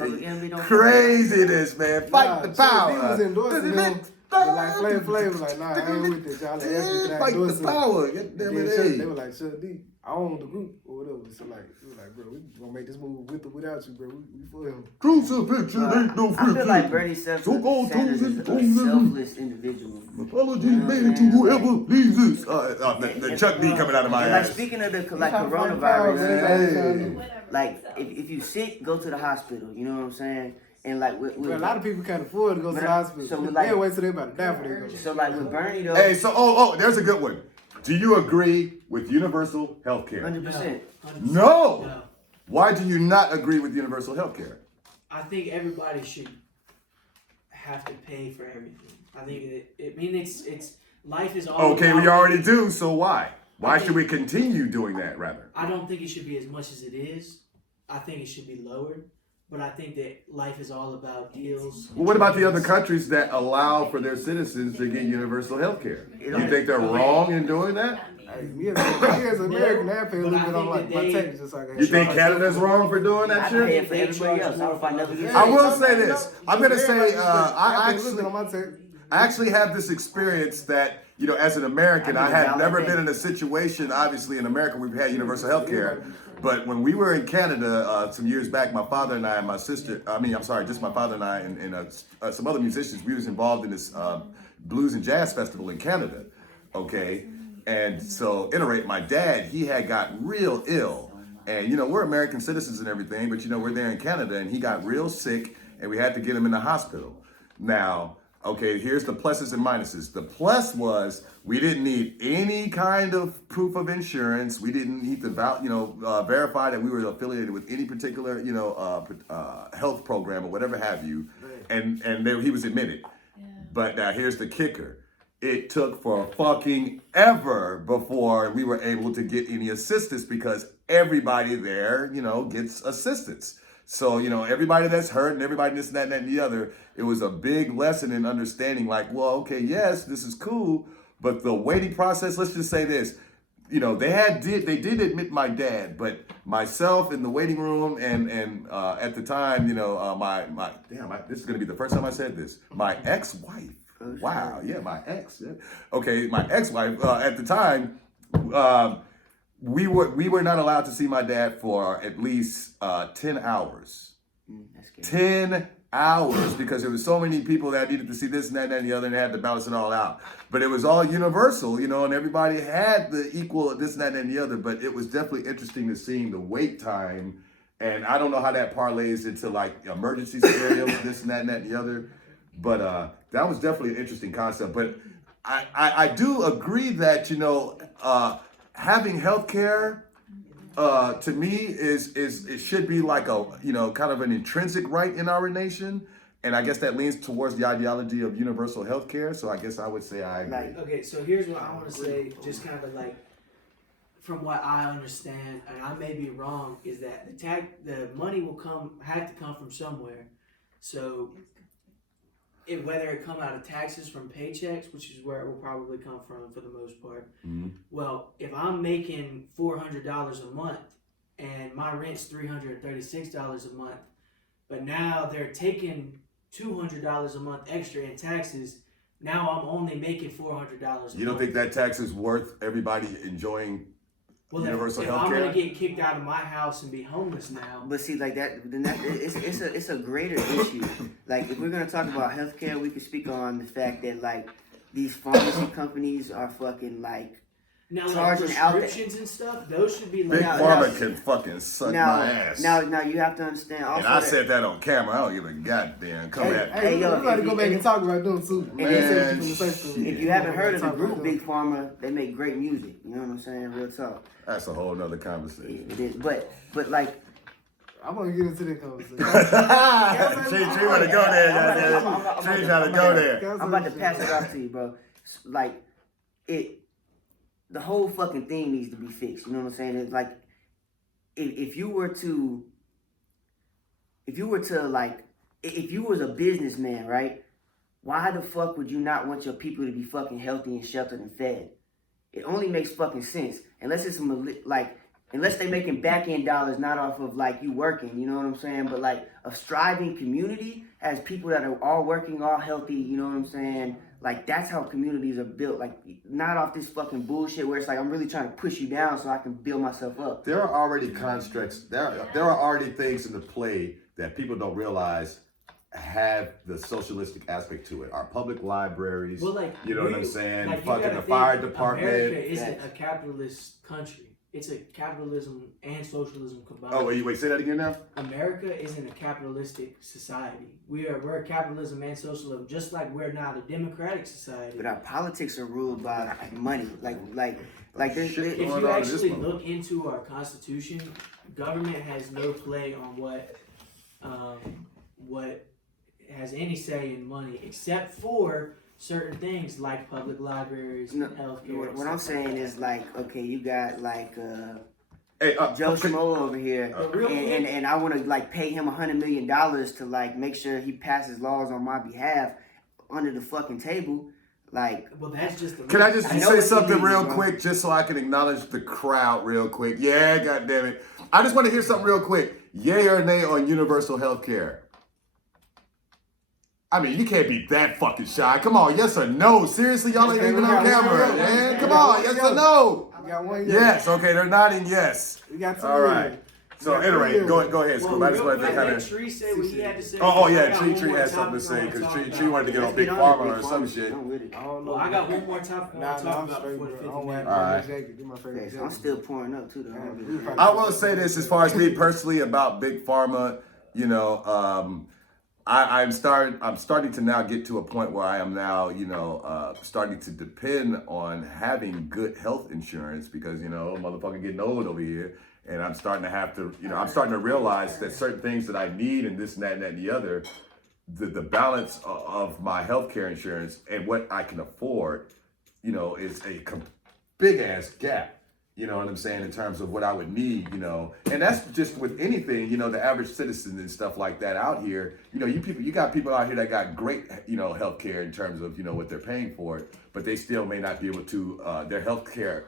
Craziness, man. Fight the power. He was endorsing him. But like Flavor Flav was like, nah, I ain't with this. Y'all asked me to Fight endorse the him. power. They were like, Chuck D, I own the group or whatever. So like, we were like, bro, we gonna make this move with or without you, bro. We for him. Crucifixion ain't no I feel like Bernie Sanders is a selfless individual. Apology made to whoever pleases. The Chuck D coming out of my Like ass. speaking of the coronavirus, like if you sick, go to the hospital. You know what I'm saying? And like with Bro, a lot of people can't afford to go to the hospital. So They wait till they about to die for they go. So like with Bernie though, Hey, so there's a good one. Do you agree with universal health care? 100%. No. Why do you not agree with universal health care? I think everybody should have to pay for everything. I think it's life is all Okay, about we already do, so why? Why should we continue doing that rather? I don't think it should be as much as it is. I think it should be lowered. but I think that life is all about deals. Well, what about the other countries that allow for their citizens to get universal health care? You think they're wrong in doing that? Hey, me as an American, I pay a little bit on like my taxes just like You think Canada's wrong for doing that I shit? pay it for everybody else. I don't find nothing. I will say this. I'm gonna say I actually have this experience that, you know, as an American, I had never been in a situation. Obviously, in America, we've had universal health care. But when we were in Canada some years back, my father and I and my sister, just my father and I and some other musicians, we was involved in this blues and jazz festival in Canada, okay? And so, at any rate, my dad, he had got real ill. And, you know, we're American citizens and everything, but, you know, we're there in Canada, and he got real sick, and we had to get him in the hospital. Now, okay, here's the pluses and minuses. The plus was we didn't need any kind of proof of insurance. We didn't need to verify that we were affiliated with any particular, health program or whatever have you. And he was admitted. Yeah. But now here's the kicker. It took for fucking ever before we were able to get any assistance because everybody there, you know, gets assistance. So, you know, everybody that's hurt and everybody this, that, and the other, it was a big lesson in understanding like, well, okay, yes, this is cool, but the waiting process, let's just say this, you know, they did admit my dad, but myself in the waiting room and at the time, you know, this is going to be the first time I said this, my ex-wife, wow, yeah, my ex, yeah. Okay, my ex-wife, at the time, we were not allowed to see my dad for at least 10 hours. 10 hours because there was so many people that needed to see this and that and the other and they had to balance it all out. But it was all universal, you know, and everybody had the equal this and that and the other. But it was definitely interesting to seeing the wait time. And I don't know how that parlays into like emergency scenarios, this and that and the other. But that was definitely an interesting concept. But I do agree that, you know, having healthcare, to me, it should be like a, you know, kind of an intrinsic right in our nation. And I guess that leans towards the ideology of universal healthcare. So I guess I would say I agree. Okay, so here's what I want to say, just kind of like, from what I understand, and I may be wrong, is that the money will have to come from somewhere. So whether it come out of taxes from paychecks, which is where it will probably come from for the most part. Mm-hmm. Well, if I'm making $400 a month and my rent's $336 a month, but now they're taking $200 a month extra in taxes, now I'm only making $400 a month. You don't think that tax is worth everybody enjoying universal health care? I'm gonna get kicked out of my house and be homeless now. But see, like it's a greater issue. Like if we're gonna talk about healthcare, we could speak on the fact that like these pharmacy companies are fucking like charging out prescriptions and stuff. Those should be like Big Pharma can fucking suck my ass. Now you have to understand. Also, and I said that on camera. I don't give a goddamn. Come at me. Hey, yo, we gotta go back and talk about them too. If you haven't heard of the group Big Pharma, they make great music. You know what I'm saying? Real talk. That's a whole nother conversation. It is, but like. I want to get into that conversation. Tree want to go there, Tree trying to go there. I'm about to pass it off to you, bro. Like the whole fucking thing needs to be fixed. You know what I'm saying? It's like if you was a businessman, right? Why the fuck would you not want your people to be fucking healthy and sheltered and fed? It only makes fucking sense. Unless they making back end dollars, not off of like you working, you know what I'm saying? But like a striving community has people that are all working, all healthy, you know what I'm saying? Like that's how communities are built. Like not off this fucking bullshit where it's like I'm really trying to push you down so I can build myself up. There are already constructs. There are already things in the play that people don't realize have the socialistic aspect to it. Our public libraries, well, like, you know what I'm saying? Like, fucking the fire department. America isn't a capitalist country. It's a capitalism and socialism combined. Oh, wait, say that again now? America isn't a capitalistic society. We're capitalism and socialism, just like we're not a democratic society. But our politics are ruled by money. Like this. If you actually look into our Constitution, government has no play on what has any say in money, except for certain things like public libraries, healthcare. What I'm saying is like, okay, you got like Hey, Joe Schmo over here, real quick- and I want to like pay him $100 million to like make sure he passes laws on my behalf under the fucking table. Like, Well, that's just the. Can I just I know say what you something mean, real bro. quick, just so I can acknowledge the crowd real quick? Yeah, goddammit. I just want to hear something real quick. Yay or nay on universal health care? I mean, you can't be that fucking shy. Come on, yes or no? Seriously, y'all ain't Okay, even we on got one camera, yes. man. We Come got on, one yes yes. or no? We got one. Yes, okay, they're nodding yes. We got two. All right. So Yeah, anyway, yeah. go ahead, Well, Scoob. I just real wanted quick, to kind let of. Tree say what he had to say. Oh I yeah, got Tree one more had something to topic I say wanna because talk Tree wanted to get on let's Big get Pharma Big or some Pharma. shit. I'm with it. I don't know. Well, I got one more topic I Nah, want to nah, talk I'm about straight, before the bro. 50 I don't wear minutes. my Alright. jacket. Get my favorite Okay, so I'm jacket. still pouring up too, though. Yeah. I will say this as far as me personally about Big Pharma, you know, I'm starting to now get to a point where I am now, you know, starting to depend on having good health insurance because, you know, motherfucker getting old over here. And I'm starting to have to, you know, I'm starting to realize that certain things that I need and this and that and the other, the balance of my healthcare insurance and what I can afford, you know, is a big ass gap. You know what I'm saying, in terms of what I would need, you know, and that's just with anything, you know, the average citizen and stuff like that out here. You know, you got people out here that got great, you know, healthcare in terms of, you know, what they're paying for it, but they still may not be able to, their healthcare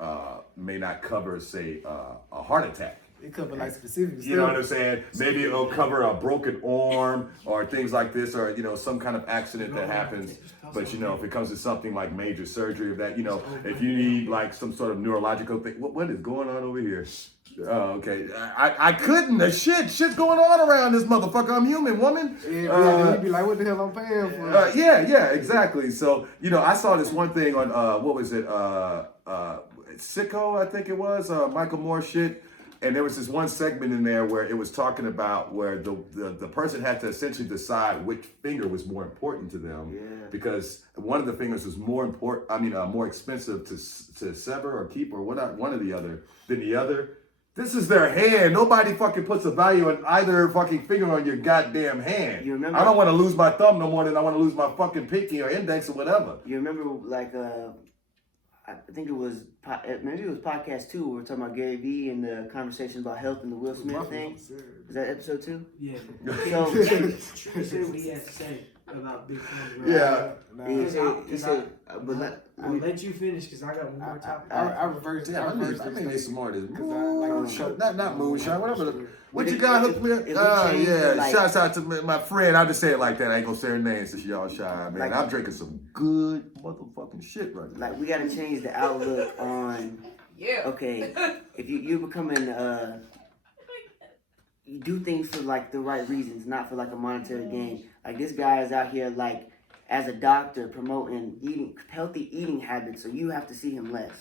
may not cover, say, a heart attack. It cover like specific stuff. You know what I'm saying? Maybe it'll cover a broken arm or things like this, or you know, some kind of accident that happens. But you know, if it comes to something like major surgery of that, you know, if you need like some sort of neurological thing, what is going on over here? Oh, okay. I couldn't. Shit's going on around this motherfucker. I'm human, woman. Yeah, you'd be like, what the hell I'm paying for? Yeah, exactly. So, you know, I saw this one thing on, what was it? Sicko, I think it was, Michael Moore shit. And there was this one segment in there where it was talking about where the person had to essentially decide which finger was more important to them, because one of the fingers was more expensive to sever or keep or whatnot, one or the other than the other. This is their hand. Nobody fucking puts a value on either fucking finger on your goddamn hand. You remember? I don't want to lose my thumb no more than I want to lose my fucking pinky or index or whatever. You remember, like, I think it was, maybe it was podcast 2 where we were talking about Gary Vee and the conversation about health and the Will Smith thing. Is that episode 2? Yeah. So, Tree said what he had to say about Big Pharma. Yeah. he said, I'll let you finish because I got one more topic. I reversed. Damn, I may need some more of this. Because I like Not moonshine, whatever. What you If- got hooked me up? if we change Yeah. the, like- Shouts out to my friend. I'll just say it like that. I ain't gonna say her name since y'all shy, man. Like- I'm drinking some good motherfucking shit right now. like, we gotta change the outlook on, okay, if you're becoming, you do things for, like, the right reasons, not for, like, a monetary gain. Like, this guy is out here, like, as a doctor promoting healthy eating habits, so you have to see him less.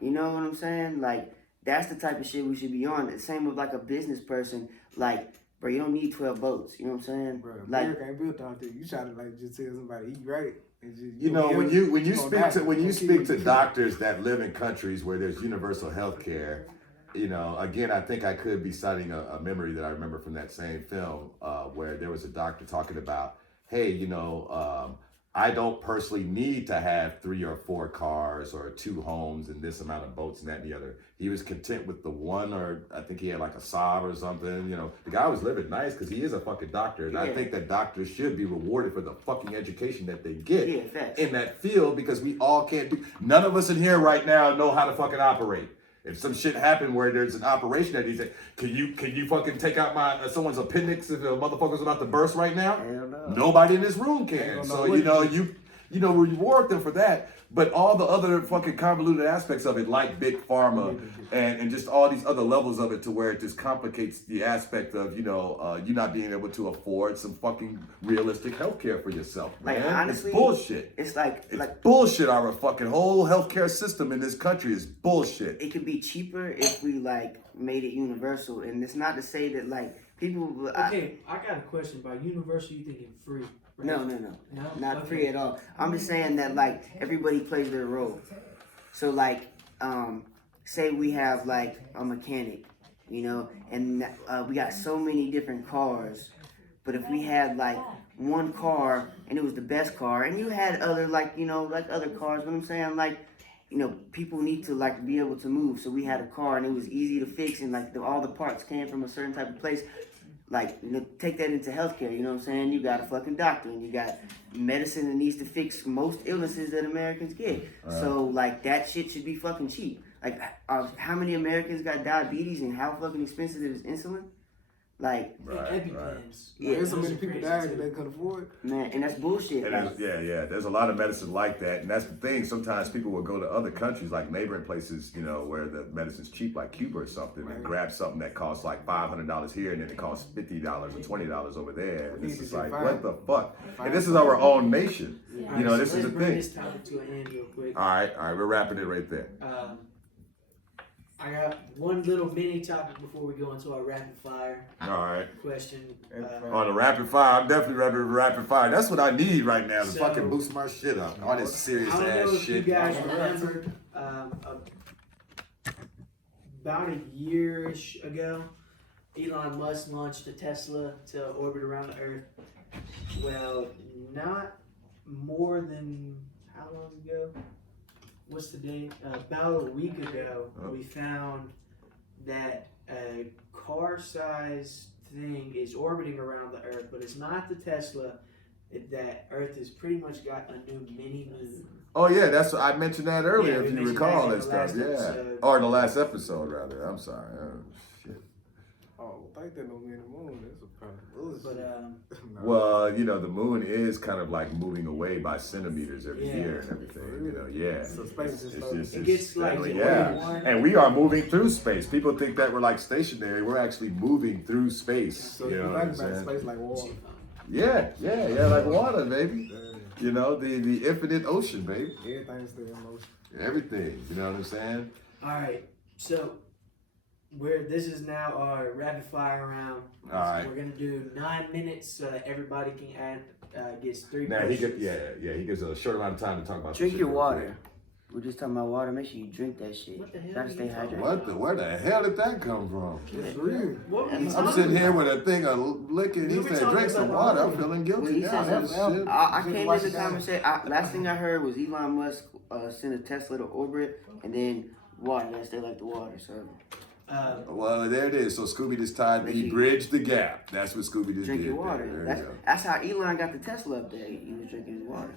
You know what I'm saying? Like, that's the type of shit we should be on. The same with like a business person. Like, bro, you don't need 12 boats. You know what I'm saying? Bro, Like, America ain't built on that. You try to like just tell somebody eat right. And just, You know, when you gonna speak to die. doctors that live in countries where there's universal health care, you know, again, I think I could be citing a memory that I remember from that same film, where there was a doctor talking about, hey, you know, I don't personally need to have 3 or 4 cars or 2 homes and this amount of boats and that and the other. He was content with the one, or I think he had like a Saab or something. You know, the guy was living nice because he is a fucking doctor. And I think that doctors should be rewarded for the fucking education that they get facts. in that field, because we all can't do, none of us in here right now know how to fucking operate. If some shit happened where there's an operation that he's like, can you fucking take out my someone's appendix if a motherfucker's about to burst right now? Hell no. Nobody in this room can. Ain't So gonna know you know reward them for that. But all the other fucking convoluted aspects of it, like Big Pharma and just all these other levels of it, to where it just complicates the aspect of, you know, you not being able to afford some fucking realistic healthcare for yourself, man. Like, honestly, it's bullshit. It's like Bullshit. Our fucking whole healthcare system in this country is bullshit. it could be cheaper if we like made it universal. And it's not to say that like people. Okay, I got a question about universal. You thinking free? Right? No, not Okay. free at all. I'm just saying that like everybody plays their role. So like, say we have like a mechanic, you know, and we got so many different cars. But if we had like one car and it was the best car, and you had other like, you know, like other cars, what I'm saying, like, you know, people need to like be able to move. So we had a car and it was easy to fix, and like all the parts came from a certain type of place. Like, you know, take that into healthcare, you know what I'm saying? You got a fucking doctor and you got medicine that needs to fix most illnesses that Americans get. So like that shit should be fucking cheap. Like how many Americans got diabetes and how fucking expensive is insulin? Like, EpiPens. Yeah, There's so many people dying that they couldn't afford. man, and that's bullshit. And Like, there's a lot of medicine like that, and that's the thing. Sometimes people will go to other countries, like neighboring places, you know, where the medicine's cheap, like Cuba or something, and grab something that costs like $500 here, and then it costs $50 or $20 over there. And it's just like, what the fuck? And this is our own nation. You know, this is the Let's bring thing. this topic to an end real quick. All right, we're wrapping it right there. I got one little mini topic before we go into our rapid fire All right. question. On the rapid fire, I'm definitely ready for rapid fire. That's what I need right now to So- fucking boost my shit up. All this serious I don't know ass if you shit. guys remember, about a year-ish ago, Elon Musk launched a Tesla to orbit around the Earth. Well, not more than, how long ago? What's the date? About a week ago, we found that a car-sized thing is orbiting around the Earth, but it's not the Tesla. That Earth has pretty much got a new mini moon. Oh yeah, that's what I mentioned that earlier. Yeah, we if you mentioned recall that and in the stuff, last yeah, episode. or the last episode rather. I'm sorry. Oh, shit. Oh, I think that no man in the moon. That's a problem. But Well, you know, the moon is kind of like moving away by centimeters every Yeah. year and everything. You know, yeah. So space is slow. It gets like steadily- to yeah. one- And we are moving through space. People think that we're like stationary. We're actually moving through space. So you you know think what I'm about saying? space like water. Yeah, like water, baby. You know, the infinite ocean, baby. Everything's still in motion. Everything. You know what I'm saying? all right, so this is now our rapid fire round. All right. We're gonna do 9 minutes so that everybody can add gets 3 Now questions. he gives a short amount of time to talk about. some drink shit your real water. quick. We're just talking about water. Make sure you drink that shit. What the hell Gotta are stay you talking hydrated. Where the hell did that come from? It's real. What were we I'm talking sitting here about? with a thing of liquor, and he We were said, talking drink some about water. I'm water. feeling Well, guilty he now. said That something. shit. I Just came watch in the it down. conversation. Last thing I heard was Elon Musk sent a Tesla to orbit, and then water. That's they like the water. So Well, there it is. So Scooby just tied he bridged the gap. That's what Scooby just drink did. your water. There you go. That's how Elon got the Tesla up there. He was drinking his water.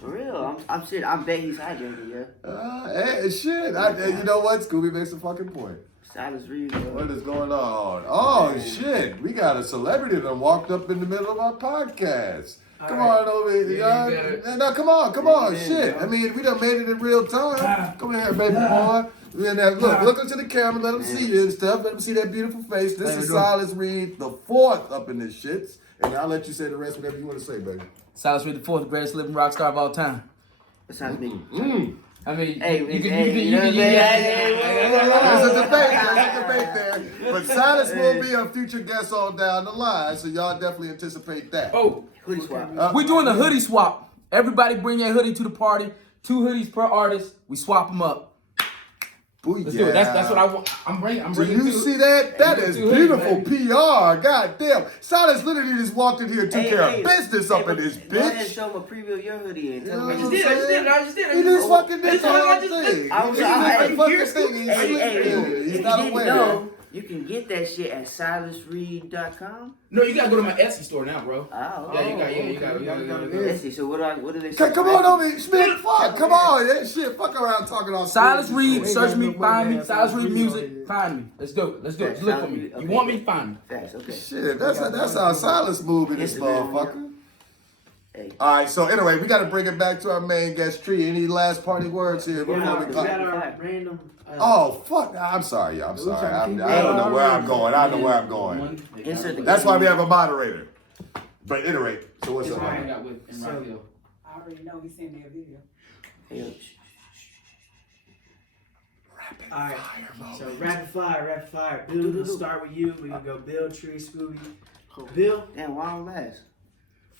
For real. I'm shit. I bet he's hydrated. Yeah. Hey, shit. You know what? Scooby makes a fucking point. Silas Reed. What is going on? Oh, shit. We got a celebrity that walked up in the middle of our podcast. Come right. on over here, Yeah, you y'all. No, come on. Yeah, Shit. bro. I mean, we done made it in real time. Come in here, baby boy. And now, look into the camera. Let them see you and stuff. Let them see that beautiful face. This is Silas Reed, the fourth up in this shits. And I'll let you say the rest, whatever you want to say, baby. Silas Reed, the fourth greatest living rock star of all time. That sounds big. I mean, Hey, you can, hey, you can, There's a debate there. But Silas will be a future guest on down the line, so y'all definitely anticipate that. Oh, Hoodie swap. we're doing a hoodie swap. Everybody bring your hoodie to the party. 2 hoodies per artist. We swap them up. Booyah. Let's do it. That's what I want. I'm bringing. Do you 2. see that? That is 2 hoodies, beautiful baby. PR. God damn. Silas literally just walked in here and took Hey, care hey, of business up in this Go ahead and bitch. show him a preview of your hoodie and tell You him know what what I'm you saying? I just did. He just fucking did That's the all I whole just thing. did. I was He like, just hey, did the fucking here's thing. He's If He's you not didn't aware. know, you can get that shit at silasreed.com. No, you gotta go to my Etsy store now, bro. Oh, Yeah, you got. Let's see. So what do they say? Come on over, Schmidt. Fuck, come on. That shit. Fuck around talking all Silas serious. Reed, ain't search got me, no find me. money, Silas Reed Reed music, on it. find me. Let's do it. Let's do it. Yeah, Look for Silas me. Reed, You okay. want me? Find me. Facts, okay. Shit, that's how Silas move in this Instagram, motherfucker. Hey. All right, so anyway, we got to bring it back to our main guest tree. Any last party words here We before we got come? our random. Oh, fuck. I'm sorry, y'all. I'm sorry. I don't know where I'm going. I don't know where I'm going. Insert the That's why we have a moderator. But iterate. So what's up, hang man? out with in Rock Hill. I already know he sent me a video. Hey, All right. So rapid fire. Bill, we'll start with you. We can go Bill, Tree, Scooby. Bill, damn, why don't last?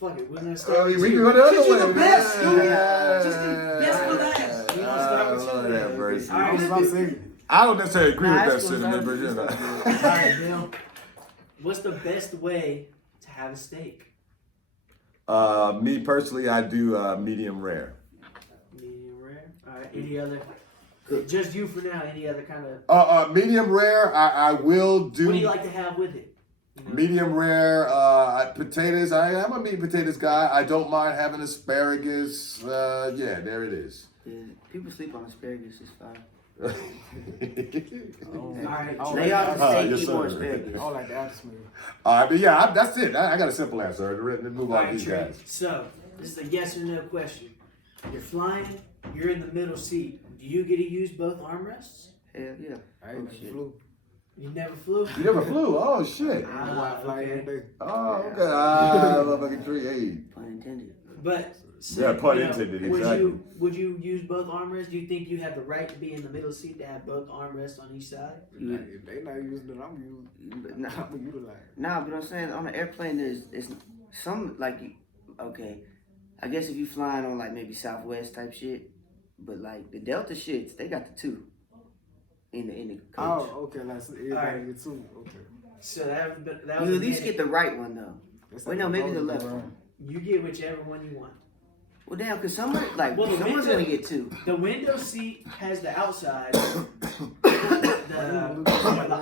fuck it. We're gonna start We with can you. go the other Just way. do the best, man. dude. Yeah. Just do best for last. We're gonna start with you. Lord have mercy. All right, That's what I'm saying. I don't necessarily agree Nah, with that it's gonna sentiment, but start you know. with All right, Bill. What's the best way to have a steak? Me personally, I do medium rare. Medium All right. Any other? Just you for now. Any other kind of? Medium rare. I will do. What do you like to have with it? You know? Medium rare. Potatoes. I'm a meat and potatoes guy. I don't mind having asparagus. Yeah, there it is. Yeah, people sleep on asparagus. It's fine. All right. They ought to say yes, eat more sir. asparagus. I don't like the after smell. But yeah, that's it. I got a simple answer. Let's move All on right, to these Trey. guys. So this is a yes or no question. You're flying. You're in the middle seat. Do you get to use both armrests? Hell yeah. I ain't shit. never flew. You never flew. You never flew? Oh shit. I know I fly every day. Oh, okay. Motherfucking tree. Hey. Pun intended. But Yeah, pun you know, intended, would exactly. would you use both armrests? Do you think you have the right to be in the middle seat to have both armrests on each side? If they not using it, I'm using But it. nah, I'm utilizing. nah, but I'm saying on an airplane, it's some like, okay, I guess if you flying on like maybe Southwest type shit, but like the Delta shits, they got the two in the coach. Oh, okay. Like so everybody Alright. get two. Okay. So that You was at a least minute. get the right one though. That's Wait, like no, maybe the both left around. one. You get whichever one you want. Well, damn, cause somebody like Well, the someone's window- gonna get two. The window seat has the outside. The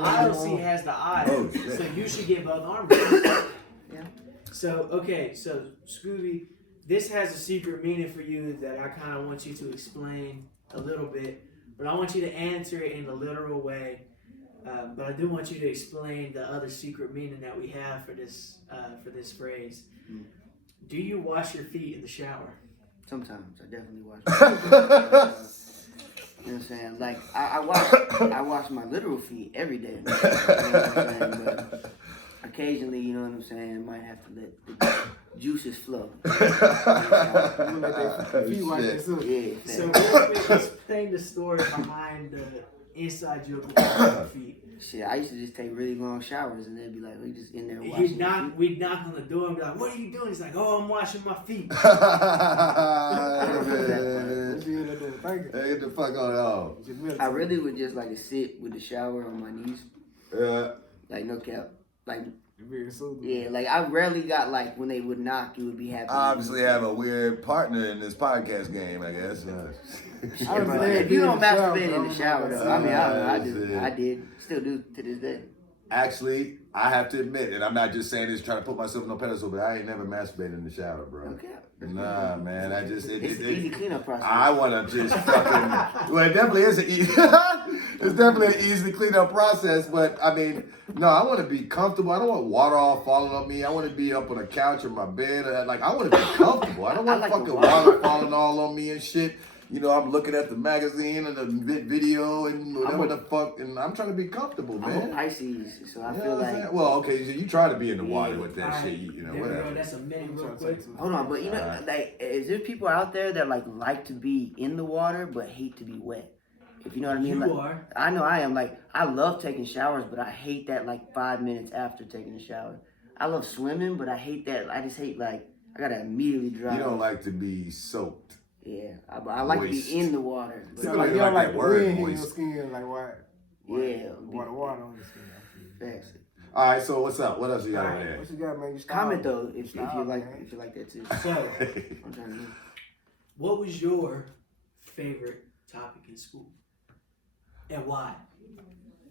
aisle seat has the aisle. Oh, shit. So you should get both armrests. Yeah. So okay, so Scooby, this has a secret meaning for you that I kind of want you to explain a little bit, but I want you to answer it in a literal way. But I do want you to explain the other secret meaning that we have for this phrase. Mm. Do you wash your feet in the shower? Sometimes I definitely watch. You know what I'm saying? Like I wash my literal feet every day. You know what I'm saying? But occasionally, you know what I'm saying, might have to let the juices flow. You let their feet wipe Shit. themselves. Yeah. So real quick, explain the story behind the inside joke of your feet. Shit, I used to just take really long showers and they'd be like, we just in there washing. We'd knock on the door and be like, "What are you doing?" He's like, "Oh, I'm washing my feet." What you end up doing? Thank you. Hey, get the fuck on it all. Just meditate. I really would just like to sit with the shower on my knees, Yeah. like no cap, like You're very soothing. yeah, like I rarely got like when they would knock, you would be happy. I obviously have a weird partner in this podcast game, I guess. Yeah, bro, there if you don't being in the shower, masturbate in bro. the shower though, I mean, I do, Yeah. I did, still do to this day. Actually, I have to admit, and I'm not just saying this trying to put myself on a pedestal, but I ain't never masturbated in the shower, bro. No cap. Nah, man, I just It's an easy cleanup process. I want to just fucking. Well, it definitely is an easy. It's definitely an easy cleanup process, but I mean, no, I want to be comfortable. I don't want water all falling on me. I want to be up on a couch or my bed. Like I want to be comfortable. I don't want I like the fucking water. water falling all on me and shit. You know, I'm looking at the magazine and the video and whatever the fuck, and I'm trying to be comfortable, I'm a man. Pisces, so I You know feel what I'm saying? like. Well, okay, so you try to be in the water Yeah. with that Alright, shit, you know, there we go. whatever. That's a minute I'm real trying to quick. take two. Hold on, but you know, Alright. like, is there people out there that like to be in the water but hate to be wet? If you know what I mean. You Like, are. I know I am. Like, I love taking showers, but I hate that like 5 minutes after taking a shower. I love swimming, but I hate that. I just hate like I gotta immediately dry. You don't off. like to be soaked. Yeah, I like to Moist. be in the water. But So Yeah, like you you don't like like that the word, wind hitting your moist. skin like why? yeah, Water on your skin. I feel. facts. All right, so what's up? What else you got over there? What you got, man? You Comment style. though if Style, you like man. that too. So, I'm trying to. what was your favorite topic in school, and why?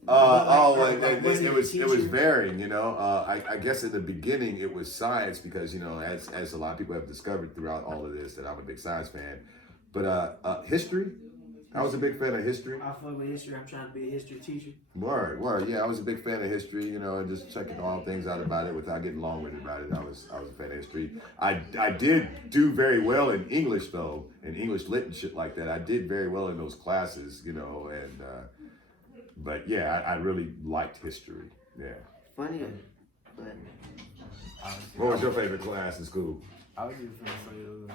Like, Was it it was teacher? varying, you know. I guess in the beginning it was science because you know as a lot of people have discovered throughout all of this that I'm a big science fan, but history, I was a big fan of history. I fuck with history. I'm trying to be a history teacher. Word, yeah, I was a big fan of history, you know, and just checking all things out about it without getting long-winded about it. I was a fan of history. I did do very well in English though, in English lit and shit like that. I did very well in those classes, you know, and but yeah, I really liked history. Yeah. Funny, but What was your favorite class in school? I was just gonna say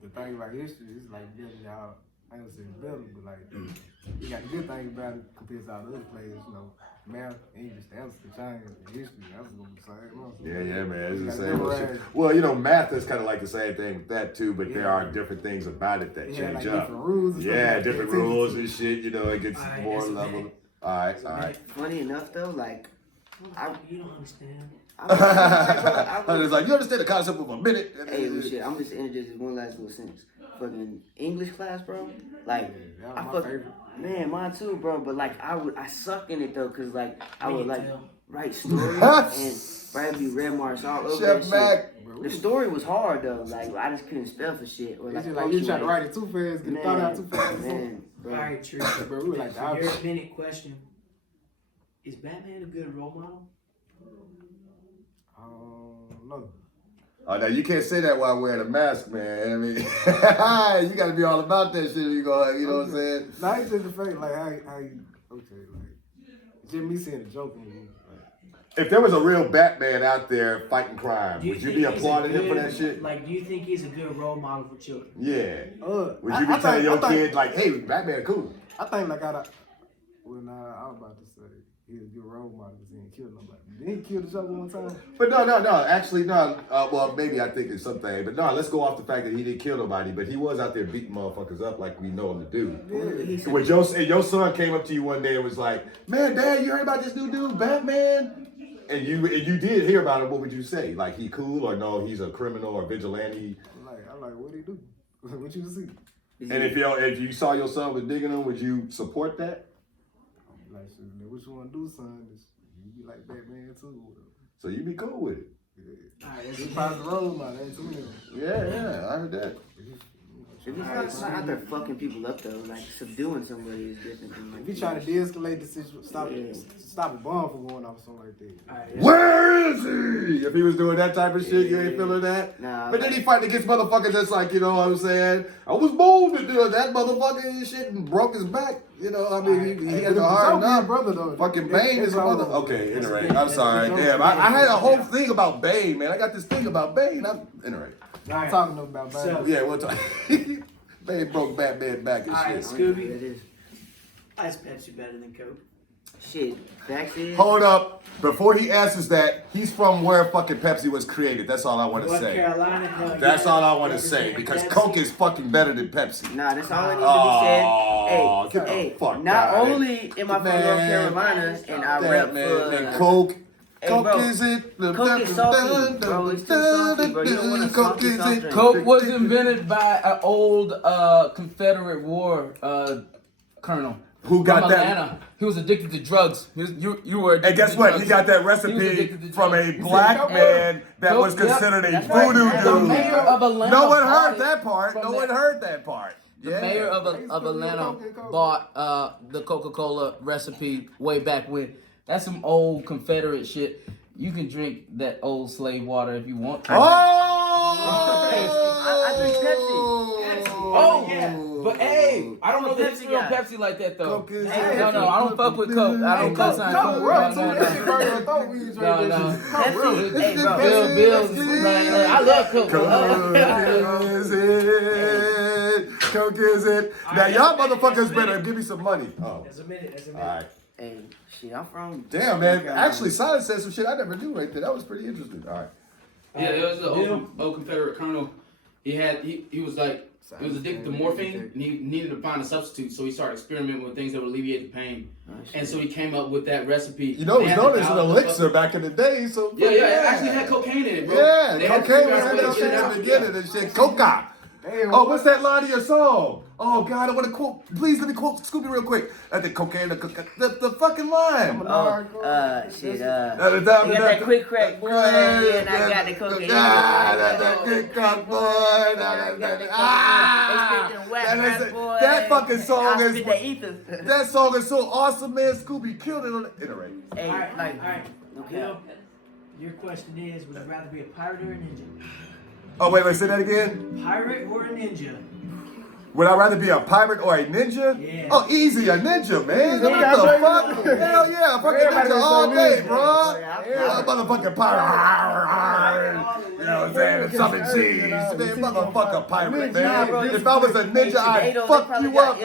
the thing about history is like really how I ain't gonna say better, but like you got the good thing about it compared to all the other players, you know, math, English, the answer to change, and history, that's gonna be the same. Yeah, man, it's You the gotta same old shit. memorize. Well, you know, math is kind of like the same thing with that too, but there Yeah. are different things about it that Yeah, change like up. different rules and stuff Yeah, like different that. rules and shit. You know, it gets Alright, more that's a level. minute. All right. funny enough though, like You don't understand. I was like, you understand the concept of a minute? Hey, well, shit, I'm just interjecting one last little sentence. fucking English class, bro. Like, Yeah, I that was my fuck, favorite. man, mine too, bro. But like, I suck in it though, cause like I would like tell. write stories and probably be red marks all over that Chef shit. Mac. The story was hard though. Like I just couldn't spell for shit or It's like just like you try to punctuate. write it too fast, get it thought out too fast. Man, All bro. right, Tree. Bro, we were like the For your opposite. minute question: is Batman a good role model? No. Oh, now you can't say that while wearing a mask, man. I mean, you got to be all about that shit. You know what I'm saying? No, it's just the fact, like, how you, okay, like, just me saying a joke on you. If there was a real Batman out there fighting crime, Do you would you think be he's a applauding him for good- that shit? Like, do you think he's a good role model for children? Yeah. Would I- you be I telling think- your I think- kid, like, hey, Batman cool? I think, like, I was about to say, he's a good role model because he ain't killed nobody. Didn't he kill the Joker one time? But no. Actually, no. Well, maybe I think it's something. But no, let's go off the fact that he didn't kill nobody. But he was out there beating motherfuckers up like we know him to do. Yeah. When your son came up to you one day and was like, man, Dad, you heard about this new dude, Batman? And you did hear about him, what would you say? Like, he cool or no, he's a criminal or vigilante? I'm like, what'd he do? What you see? And if you saw your son was digging him, would you support that? I'm like, shit, what you want to do, son? Just, you be like Batman too. So you be cool with it? Yeah. All right, He probably the role model, ain't too many. Yeah, I heard that. If he's not out there fucking people up though, like subduing somebody is different than like. If you try to de-escalate the situation, stop a bomb from going off or something like that. all right. Where is he? If he was doing that type of shit, you ain't feeling that? Nah, But then he fighting against motherfuckers that's like, you know what I'm saying? I was bold to do that motherfucker and shit and broke his back. You know, I mean, he had to hard enough. brother though. Fucking Bane is a mother. Okay, anyway, I'm sorry. that's- Damn, I had a whole thing about Bane, man. I got this thing about Bane. Anyway, All right. Talking about Bane. So- yeah, we'll talk. Bane broke Batman back and All right, shit. Scooby. It is. Is Pepsi better than Coke? Shit, backseat. Hold up. Before he answers that, he's from where fucking Pepsi was created. That's all I want to North say. Carolina. No, That's yeah, all I want to say represent because Pepsi. Coke is fucking better than Pepsi. Nah, that's all that needs Oh, to be said. get the Hey, fuck not outta only am I from North Man. Carolina and I That rep man, for man, Coke. Hey, Coke bro, is it? Coke is salty, bro. It's too salty, bro. You don't want a Coke salty is soft it? drink. Coke was invented by an old Confederate War colonel. Who got from that? Atlanta. He was addicted to drugs. You were addicted And guess to what? drugs. He got that He was recipe addicted to from a drugs. black Coke. man that Coke, was considered a That's right. voodoo The The dude. mayor of Atlanta. No one bought heard it that part. from No that- one heard that part. The Yeah. mayor of Atlanta bought the Coca-Cola recipe way back when. That's some old Confederate shit. You can drink that old slave water if you want to. Oh! I drink Pepsi. Oh, yeah. But hey, I don't know the Pepsi history of guy. Pepsi like that though. Coke is Hey, No, I don't fuck with Coke. I don't Coke, co-sign Coke, Coke. rough, No, too. no, That shit no. burn your throat when you drink No, that no. shit. Coke, Pepsi, rough. hey, bro. Bill, I love Coke. Coke is it? Coke is it? Now y'all motherfuckers better give me some money. Oh, There's a minute. There's a all minute. right. Hey, shit, I'm from. Damn, man. Actually, Silence said some shit I never knew right there. That was pretty interesting. All right. Yeah, there was Bill? an old Confederate colonel. He was addicted to morphine and he needed to find a substitute, so he started experimenting with things that would alleviate the pain. And so he came up with that recipe. You know, it was They had known to as an dial the elixir fuck- back in the day, so. Yeah, it actually had cocaine in it, bro. Yeah, They had to cocaine figure was out a in way to that get shit it in out. the beginning and shit. Coca. Damn, Oh, what's that line of your song? Oh God, I want to quote. Please let me quote Scooby real quick. At the cocaine, the fucking line. Shit, you That- got that quick crack boy, and I got the cocaine. That quick crack boy. That fucking song is. the ether. That song is so awesome, man. Scooby killed it on the internet. Hey, All right, like, all right. okay. Bill, your question is: would you rather be a pirate or a ninja? Oh wait, say that again. Pirate or a ninja? Would I rather be a pirate or a ninja? Yeah. Oh, easy, a ninja, man. What the fuck? Hell yeah, fucking ninja all day, bro. Yeah, motherfucking pirate. You know what I'm saying? Something cheese. Man, motherfucker pirate, man. If I was a ninja, I'd fuck you up.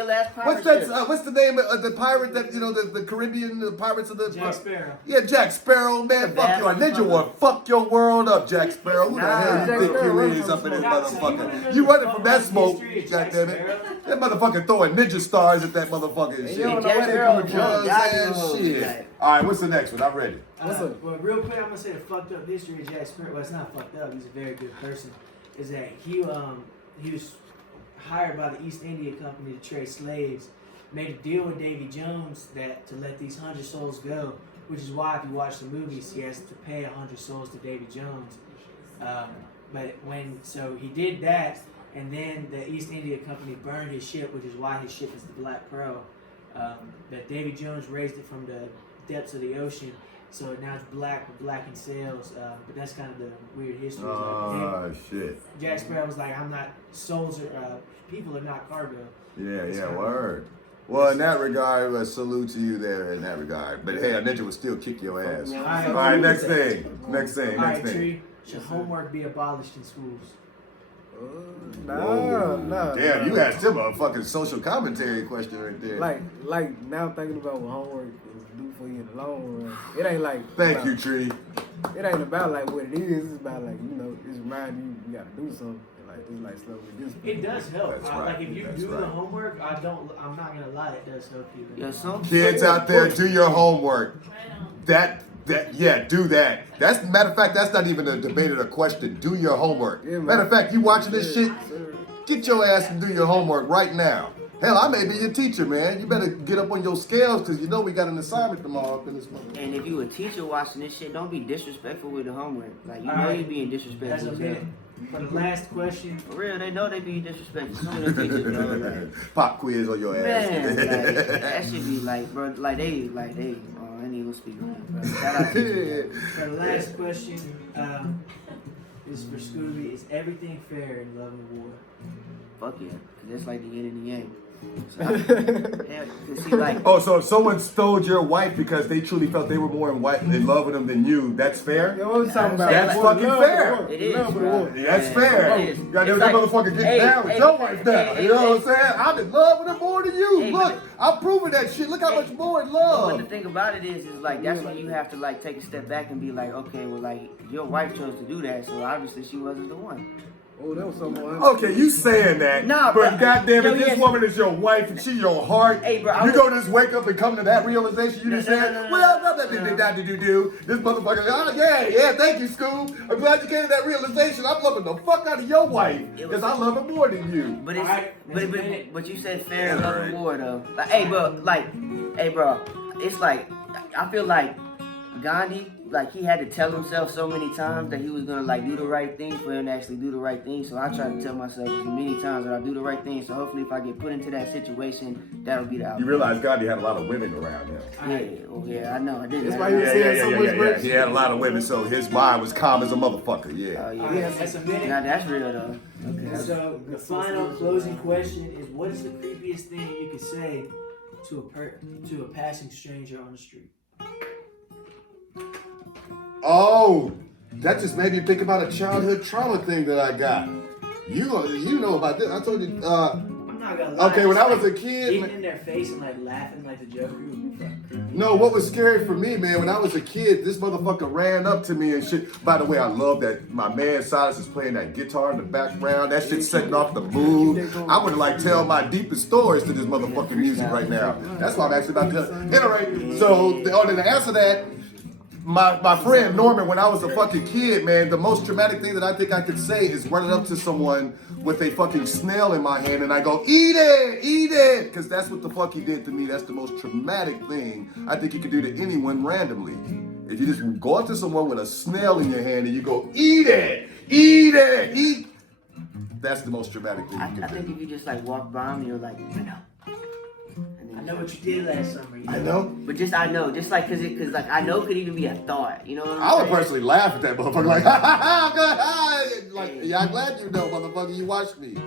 What's that? What's the name of the pirate that, you know, the Caribbean, the pirates of the... Jack Sparrow. Yeah, Jack Sparrow, man. Fuck you. A ninja will fuck your world up, Jack Sparrow. Who the hell you think you is up in this motherfucker? You running from that smoke, goddammit. That motherfucker throwing ninja stars at that motherfucker and shit. Jack Sparrow drunk. Shit. All right, what's the next one? I'm ready. Well, real quick, I'm gonna say the fucked up history of Jack Sparrow. Well, it's not fucked up. He's a very good person. Is that he was, hired by the East India Company to trade slaves, made a deal with Davy Jones to let these 100 souls go, which is why if you watch the movies, he has to pay 100 souls to Davy Jones. So he did that, and then the East India Company burned his ship, which is why his ship is the Black Pearl. That Davy Jones raised it from the depths of the ocean, so now it's black with blackened sails. But that's kind of the weird history. Oh, shit. Jack Sparrow was like, I'm not, souls are, people are not cargo. Yeah, word. Well, in that regard, a salute to you there in that regard. But hey, a ninja would still kick your ass. All All right, next thing. All right, Tree, should homework be abolished in schools? Nah. Damn, you asked him a fucking social commentary question right there. Like now thinking about what homework is do for you in the long run. It ain't like. Thank you, Tree. It ain't about like what it is. It's about like it's reminding you gotta do something. Like slowly discipline. It does help. That's right. Like if you That's do the right. homework, I'm not gonna lie, it does help you. Yeah, some Kids out there, do your homework. Do that. That's matter of fact, that's not even a debate or a question. Do your homework. Yeah, man. Matter of fact, you watching this shit, Sir. get your ass and do your homework right now. Hell, I may be your teacher, man. You better get up on your scales because you know we got an assignment tomorrow up in this motherfucker. And if you a teacher watching this shit, don't be disrespectful with the homework. Like you All know right. you being That's disrespectful. a as minute. hell. For the last question, For real, they know they being disrespectful. Some of the teachers, bro, like, Pop quiz on your ass. man, like, that should be like, bro, like they, oh, I ain't even gonna speak on that, bro. Shout out to you. for the last question, this is for Scooby. Is everything fair in love and war? Fuck yeah, 'cause that's like the yin and the yang. So, yeah, 'cause see, like, Oh, so if someone stole your wife because they truly felt they were more in love with them than you, that's fair? Yeah, what we talking about? That's What, fucking love fair. or what? It is, Love or bro. what? Yeah, that's Yeah, fair. it is. Goddamn, It's that like, motherfucker get hey, down with hey, your wife now. hey, You know hey, what I'm saying? I'm in love with her more than you. Hey, Look, but- I'm proving that shit. Look how much more in but love. the thing about it is like that's when you have to like take a step back and be like, okay, well, like your wife chose to do that, so obviously she wasn't the one. Oh, that was someone. Okay, you saying that, Nah, but bro. goddamn Yo, it, this yes. woman is your wife and she your heart. Hey, bro, I you was- go just wake up and come to that realization. You just No, said, no. well, do. This motherfucker, oh yeah, thank you, Scoob. I'm glad you came to that realization. I'm loving the fuck out of your wife because I love her more than you. But it's Alright, but you said fair love and war though. Like, hey, bro, it's like I feel like Gandhi, like he had to tell himself so many times that he was gonna like do the right thing for him to actually do the right thing. So I try to tell myself as many times that I do the right thing. So hopefully, if I get put into that situation, that'll be the outcome. You realize Gandhi had a lot of women around him. Yeah, I know. I did. That's I why know. he was saying so much great He had a lot of women, so his mind was calm as a motherfucker. Yeah. Oh yeah. Alright, that's a minute. Now that's real though. Okay. So the final closing question is: what is the creepiest thing you could say to a passing stranger on the street? Oh, that just made me think about a childhood trauma thing that I got. You know about this. I told you. I'm not gonna lie. Okay, when I just, was a kid, getting in their face and like laughing like the Joker would be fucking creepy. no, what was scary for me, man, when I was a kid, this motherfucker ran up to me and shit. By the way, I love that my man Silas is playing that guitar in the background. That shit's setting off the mood. I would like tell my deepest stories to this motherfucking music right now. That's why I'm actually about to iterate. So, to answer that, my friend Norman, when I was a fucking kid, man, the most traumatic thing that I think I could say is running up to someone with a fucking snail in my hand and I go, eat it, because that's what the fuck he did to me. That's the most traumatic thing I think you could do to anyone randomly. If you just go up to someone with a snail in your hand and you go, eat it, that's the most traumatic thing you I can do. think if you just like walk by me, you're like, I know. I know what you did last summer. I know. But just I know, just like cause like I know could even be a thought. You know what I'm I would saying? personally laugh at that motherfucker like, ha ha ha, good, like, yeah, I'm glad you know, motherfucker, you watched me.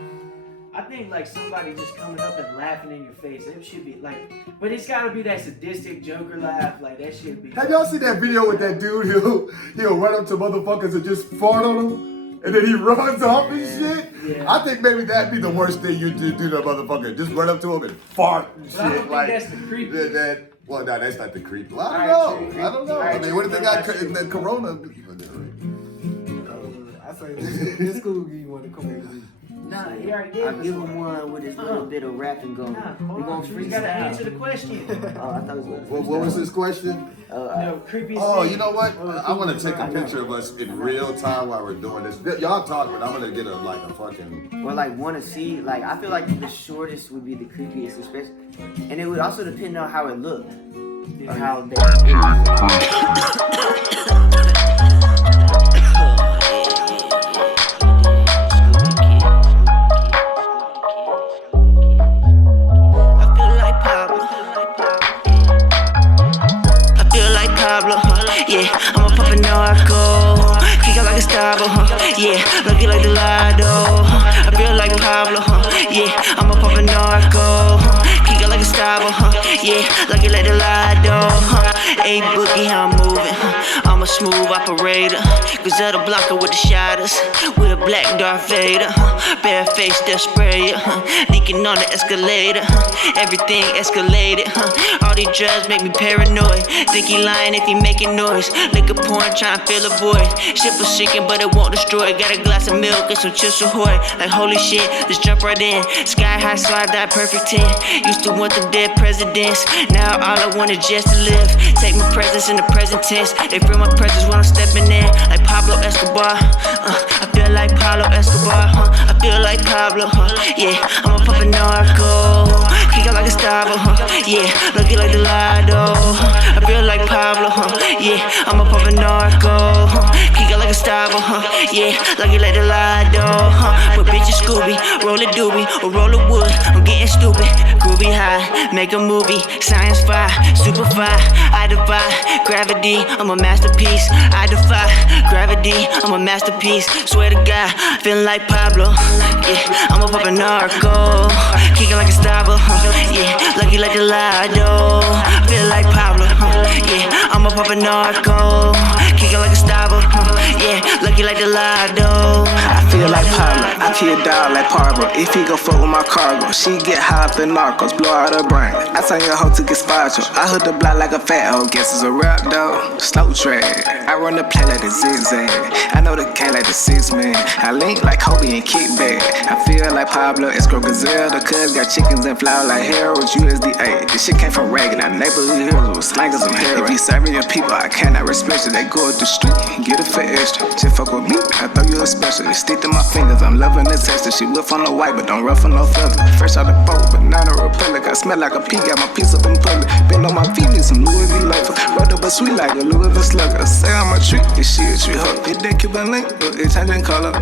I think like somebody just coming up and laughing in your face. It should be like, but it's gotta be that sadistic Joker laugh. Like that should be. Have y'all seen that video with that dude he'll run up to motherfuckers and just fart on them? And then he runs off and shit? Yeah. I think maybe that'd be the worst thing you do to a motherfucker. Just run up to him and fart and shit. But I don't think like, that's the creepiest. Well, no, that's not the creep. Well, I Alright, don't Trey. know. I don't know. I Alright, mean, what if they Trey, got that's true. that corona? I say this school give you one to come here with me. Nah, shit. he already gave I'll us give one. him one with his little bit of rapping going. Nah, We hold gonna on. You gotta answer freestyle. the question. Oh, I thought it was What was his question? No, creepiest Oh, thing. you know what? I want to take a picture of us in real time while we're doing this. Y'all talk, but I'm gonna get a fucking. Or like want to see, like I feel like the shortest would be the creepiest, especially, and it would also depend on how it looked or how they. Yeah, I'm a puppet narco. Kick out like a Gustavo, yeah, lucky like the Lado. I feel like Pablo, yeah, I'm a puppet narco. Kick out like a Gustavo, yeah, lucky like the Lado. A boogie, how I'm moving, I'm a smooth operator. Griselda blocker with the shadows, with a black Darth Vader. Bare face, they'll spray ya, leaking on the escalator. Everything escalated, all these drugs make me paranoid. Think he lying if he making noise. Liquor porn, trying to fill a void. Ship was sinking, but it won't destroy. Got a glass of milk and some chips ahoy. Like holy shit, just jump right in. Sky high, so I die perfect 10. Used to want them dead presidents, now all I want is just to live. Take my presence in the present tense. They feel my presence when I'm stepping in. Like Pablo Escobar, I feel like Pablo Escobar, I feel like Pablo, yeah, I'm a puppet narco. Kick out like a Gustavo, yeah, lucky like the Lado. I feel like Pablo, yeah, I'm a puppet narco. Kick out like a Gustavo, yeah, lucky like the Lado. Put bitches Scooby, roll a doobie, or roll a wood. I'm getting stupid, groovy high, make a movie, science fi, super fi. I defy gravity, I'm a masterpiece. I defy gravity, I'm a masterpiece. Swear to God, feeling like Pablo, yeah, I'm a puppet narco. Kicking like a Gustavo, yeah, lucky like the Lado. Feel like Pablo, yeah, I'm a puppet narco. Kicking like a Gustavo, yeah, lucky like the Lado. I feel like Pablo, I kill a dog like Pablo. If he go fuck with my cargo, she get high off the narcos, blow out her brain. I turn your hoe to get spiritual. I hood the block like a fat hoe. Guess it's a rap though, slow track. I run the play like the zigzag. I know the K like the 6-man. I link like Kobe and kickback. I feel like Pablo Escrow Gazelle. The cuz got chickens and flour like Harold's USDA. This shit came from Reagan. Our neighborhood heroes with slangers and heroin. If you serving your people, I cannot respect you. They go up the street and get it for extra. Just fuck with me, I throw you a special. You stick to my fingers, I'm loving the texture. She whiff on the white, but don't ruffle no feather. Fresh out the boat, but not a republic. I smell like a pea, got my piece up in public. Been on my feet, need some Louis V loafer. Rubbed up but sweet like a Louis V slugger. Say I'm a treat, this shit a treat, huh? Hit that Cuban link, it changing color.